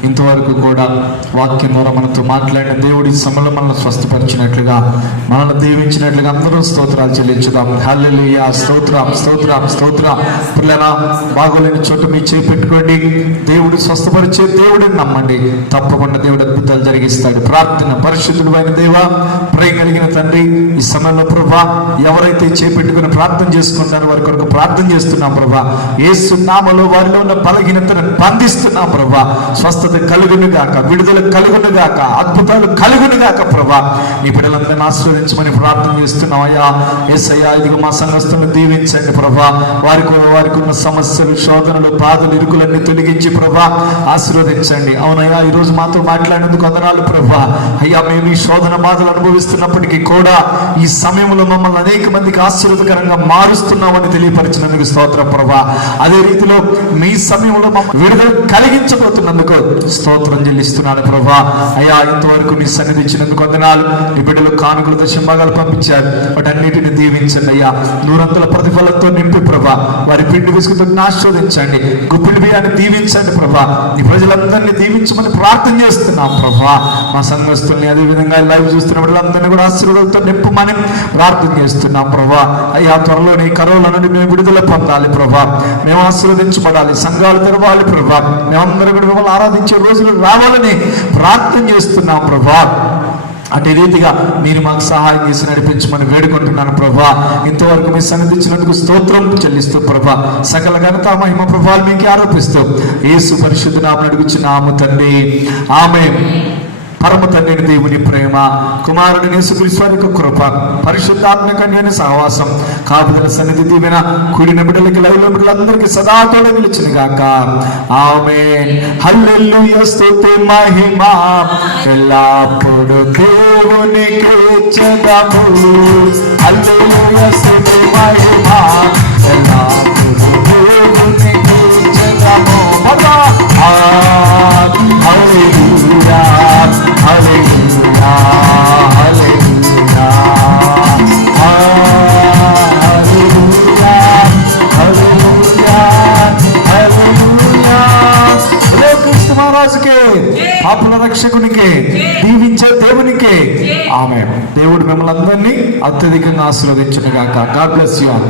ఇంతవరకు కూడా వాక్యం ద్వారా మనతో మాట్లాడిన దేవుడి సమయంలో మనల్ని స్వస్థపరిచినట్లుగా, మనల్ని దీవించినట్లుగా అందరూ స్తోత్రాలు చెల్లించుదాం. హల్లెలూయా, స్తోత్రం స్తోత్రం స్తోత్రం. పిల్లరా, బాగోలేని చోట మీ చేయి పెట్టుకోండి. దేవుడు స్వస్థపరిచే దేవుడిని నమ్మండి, తప్పకుండా దేవుడు అద్భుతాలు జరిగిస్తాడు. ప్రార్థన. పరిశుద్ధుడు అయిన దేవా, ప్రేమ కలిగిన తండ్రి, ఈ సమయంలో ప్రభా ఎవరైతే చేపెట్టుకుని ప్రార్థన చేసుకుంటారో వారి కొరకు ప్రార్థన చేస్తున్నాం ప్రభా. యేసు నామములో వారిలో ఉన్న బలహీనతను బంధిస్తున్నాం ప్రభా. స్వస్థత కలుగును గాక, విడుదల కలుగును గాక, అద్భుతాలు కలుగును గాక ప్రభా. ఈ బిడ్డలందరినీ ఆశీర్వదించమని ప్రార్థన చేస్తున్నాం. అయ్యా యేసయ్యా, ఇదిగో మా సంఘస్థులను దీవించండి ప్రభా. వారికి ఉన్న సమస్యలు, శోధనలు, బాధలు, ఇరుకులన్నీ తొలగించి ప్రభా ఆశీర్వదించండి. అవునయ్యా, ఈరోజు మాతో మాట్లాడినందుకు వందనాలు ప్రభా. అయ్యా, మేము ఈ శోధన బాధలు అనుభవిస్తున్నప్పటికీ కూడా ఈ సమయంలో మమ్మల్ని అనేక మందికి ఆశీర్వదకరంగా మారుస్తున్నామని తెలియపరిచినందుకు స్తోత్రం ప్రభా. అదే రీతిలో మీ సమయంలో విడుదల కలిగించబోతున్నందుకు స్తోత్రం చెల్లిస్తున్నాను ప్రభా. అయ్యా, ఇంతవరకు నీ సన్నిధి ఇచ్చినందుకు వందనాలు. నీ బిడ్డలు కానుకలు, దశంభాగాలు పంపించారు, వాటన్నిటిని దీవించండి అయ్యా. నూరంతల ప్రతిఫలంతో నింపి ప్రభా వారి పిండి విసుగుతో ఆశీర్వదించండి. గుప్పిడి బియ్యాన్ని దీవించండి ప్రభా. నీ ప్రజలందరినీ దీవించమని ప్రార్థన చేస్తున్నాం ప్రభా. మా సంఘస్థుల్ని, అదేవిధంగా లైవ్ చూస్తున్న బిడ్డలందరినీ కూడా ఆశీర్వాదాలతో నింపమని ప్రార్థన చేస్తున్నాం ప్రభా. అయ్యా, త్వరలోని కరోనా నుండి మేము విడుదల పొందాలి ప్రభా. మేము ఆశీర్వదించబడాలి, సంఘాలు తెరవాలి ప్రభా. మేమందరం కూడా మిమ్మల్ని ఆరాధించే రోజులు రావాలని ప్రార్థన చేస్తున్నాం ప్రభా. అటు రీతిగా మీరు మాకు సహాయం చేసి నడిపించమని వేడుకుంటున్నాను ప్రభా. ఇంతవరకు మీ సన్నిధి ఇచ్చినందుకు స్తోత్రం చెల్లిస్తూ ప్రభా, సకల ఘనత మహిమ ప్రభావాలు మీకు ఆరోపిస్తూ యేసు పరిశుద్ధ నామమున అడుగుచున్నాము తండ్రి, ఆమేన్. పరమ తండ్రి దేవుని ప్రేమ, కుమారుని యేసుక్రీస్తు వారి యొక్క కృప, పరిశుద్ధాత్మ కన్యని సహవాసం, కాపుదల సన్నిధి దీవెన కూడిన బిడ్డలకి, లైవ్లో బిడ్డలందరికీ సదా తోడు నిలిచిన గాక. ఆమేన్. హల్లెలూయా, స్తుతి మహిమ ఎల్లప్పుడు దేవునికి చెదము. హల్లెలూయా, స్తుతి మహిమ ఎల్లప్పుడు దేవునికి చెదము. హల్లెలూయా, హల్లెలూయా, హల్లెలూయా, హల్లెలూయా, హల్లెలూయా, హల్లెలూయా. క్రీస్తు మహారాజుకే, పాపుల రక్షకునికే, దీవించే దేవునికే ఆమేన్. దేవుడు మిమ్మల్ని అందరినీ అత్యధికంగా ఆశీర్వదించును గాక. God bless you all.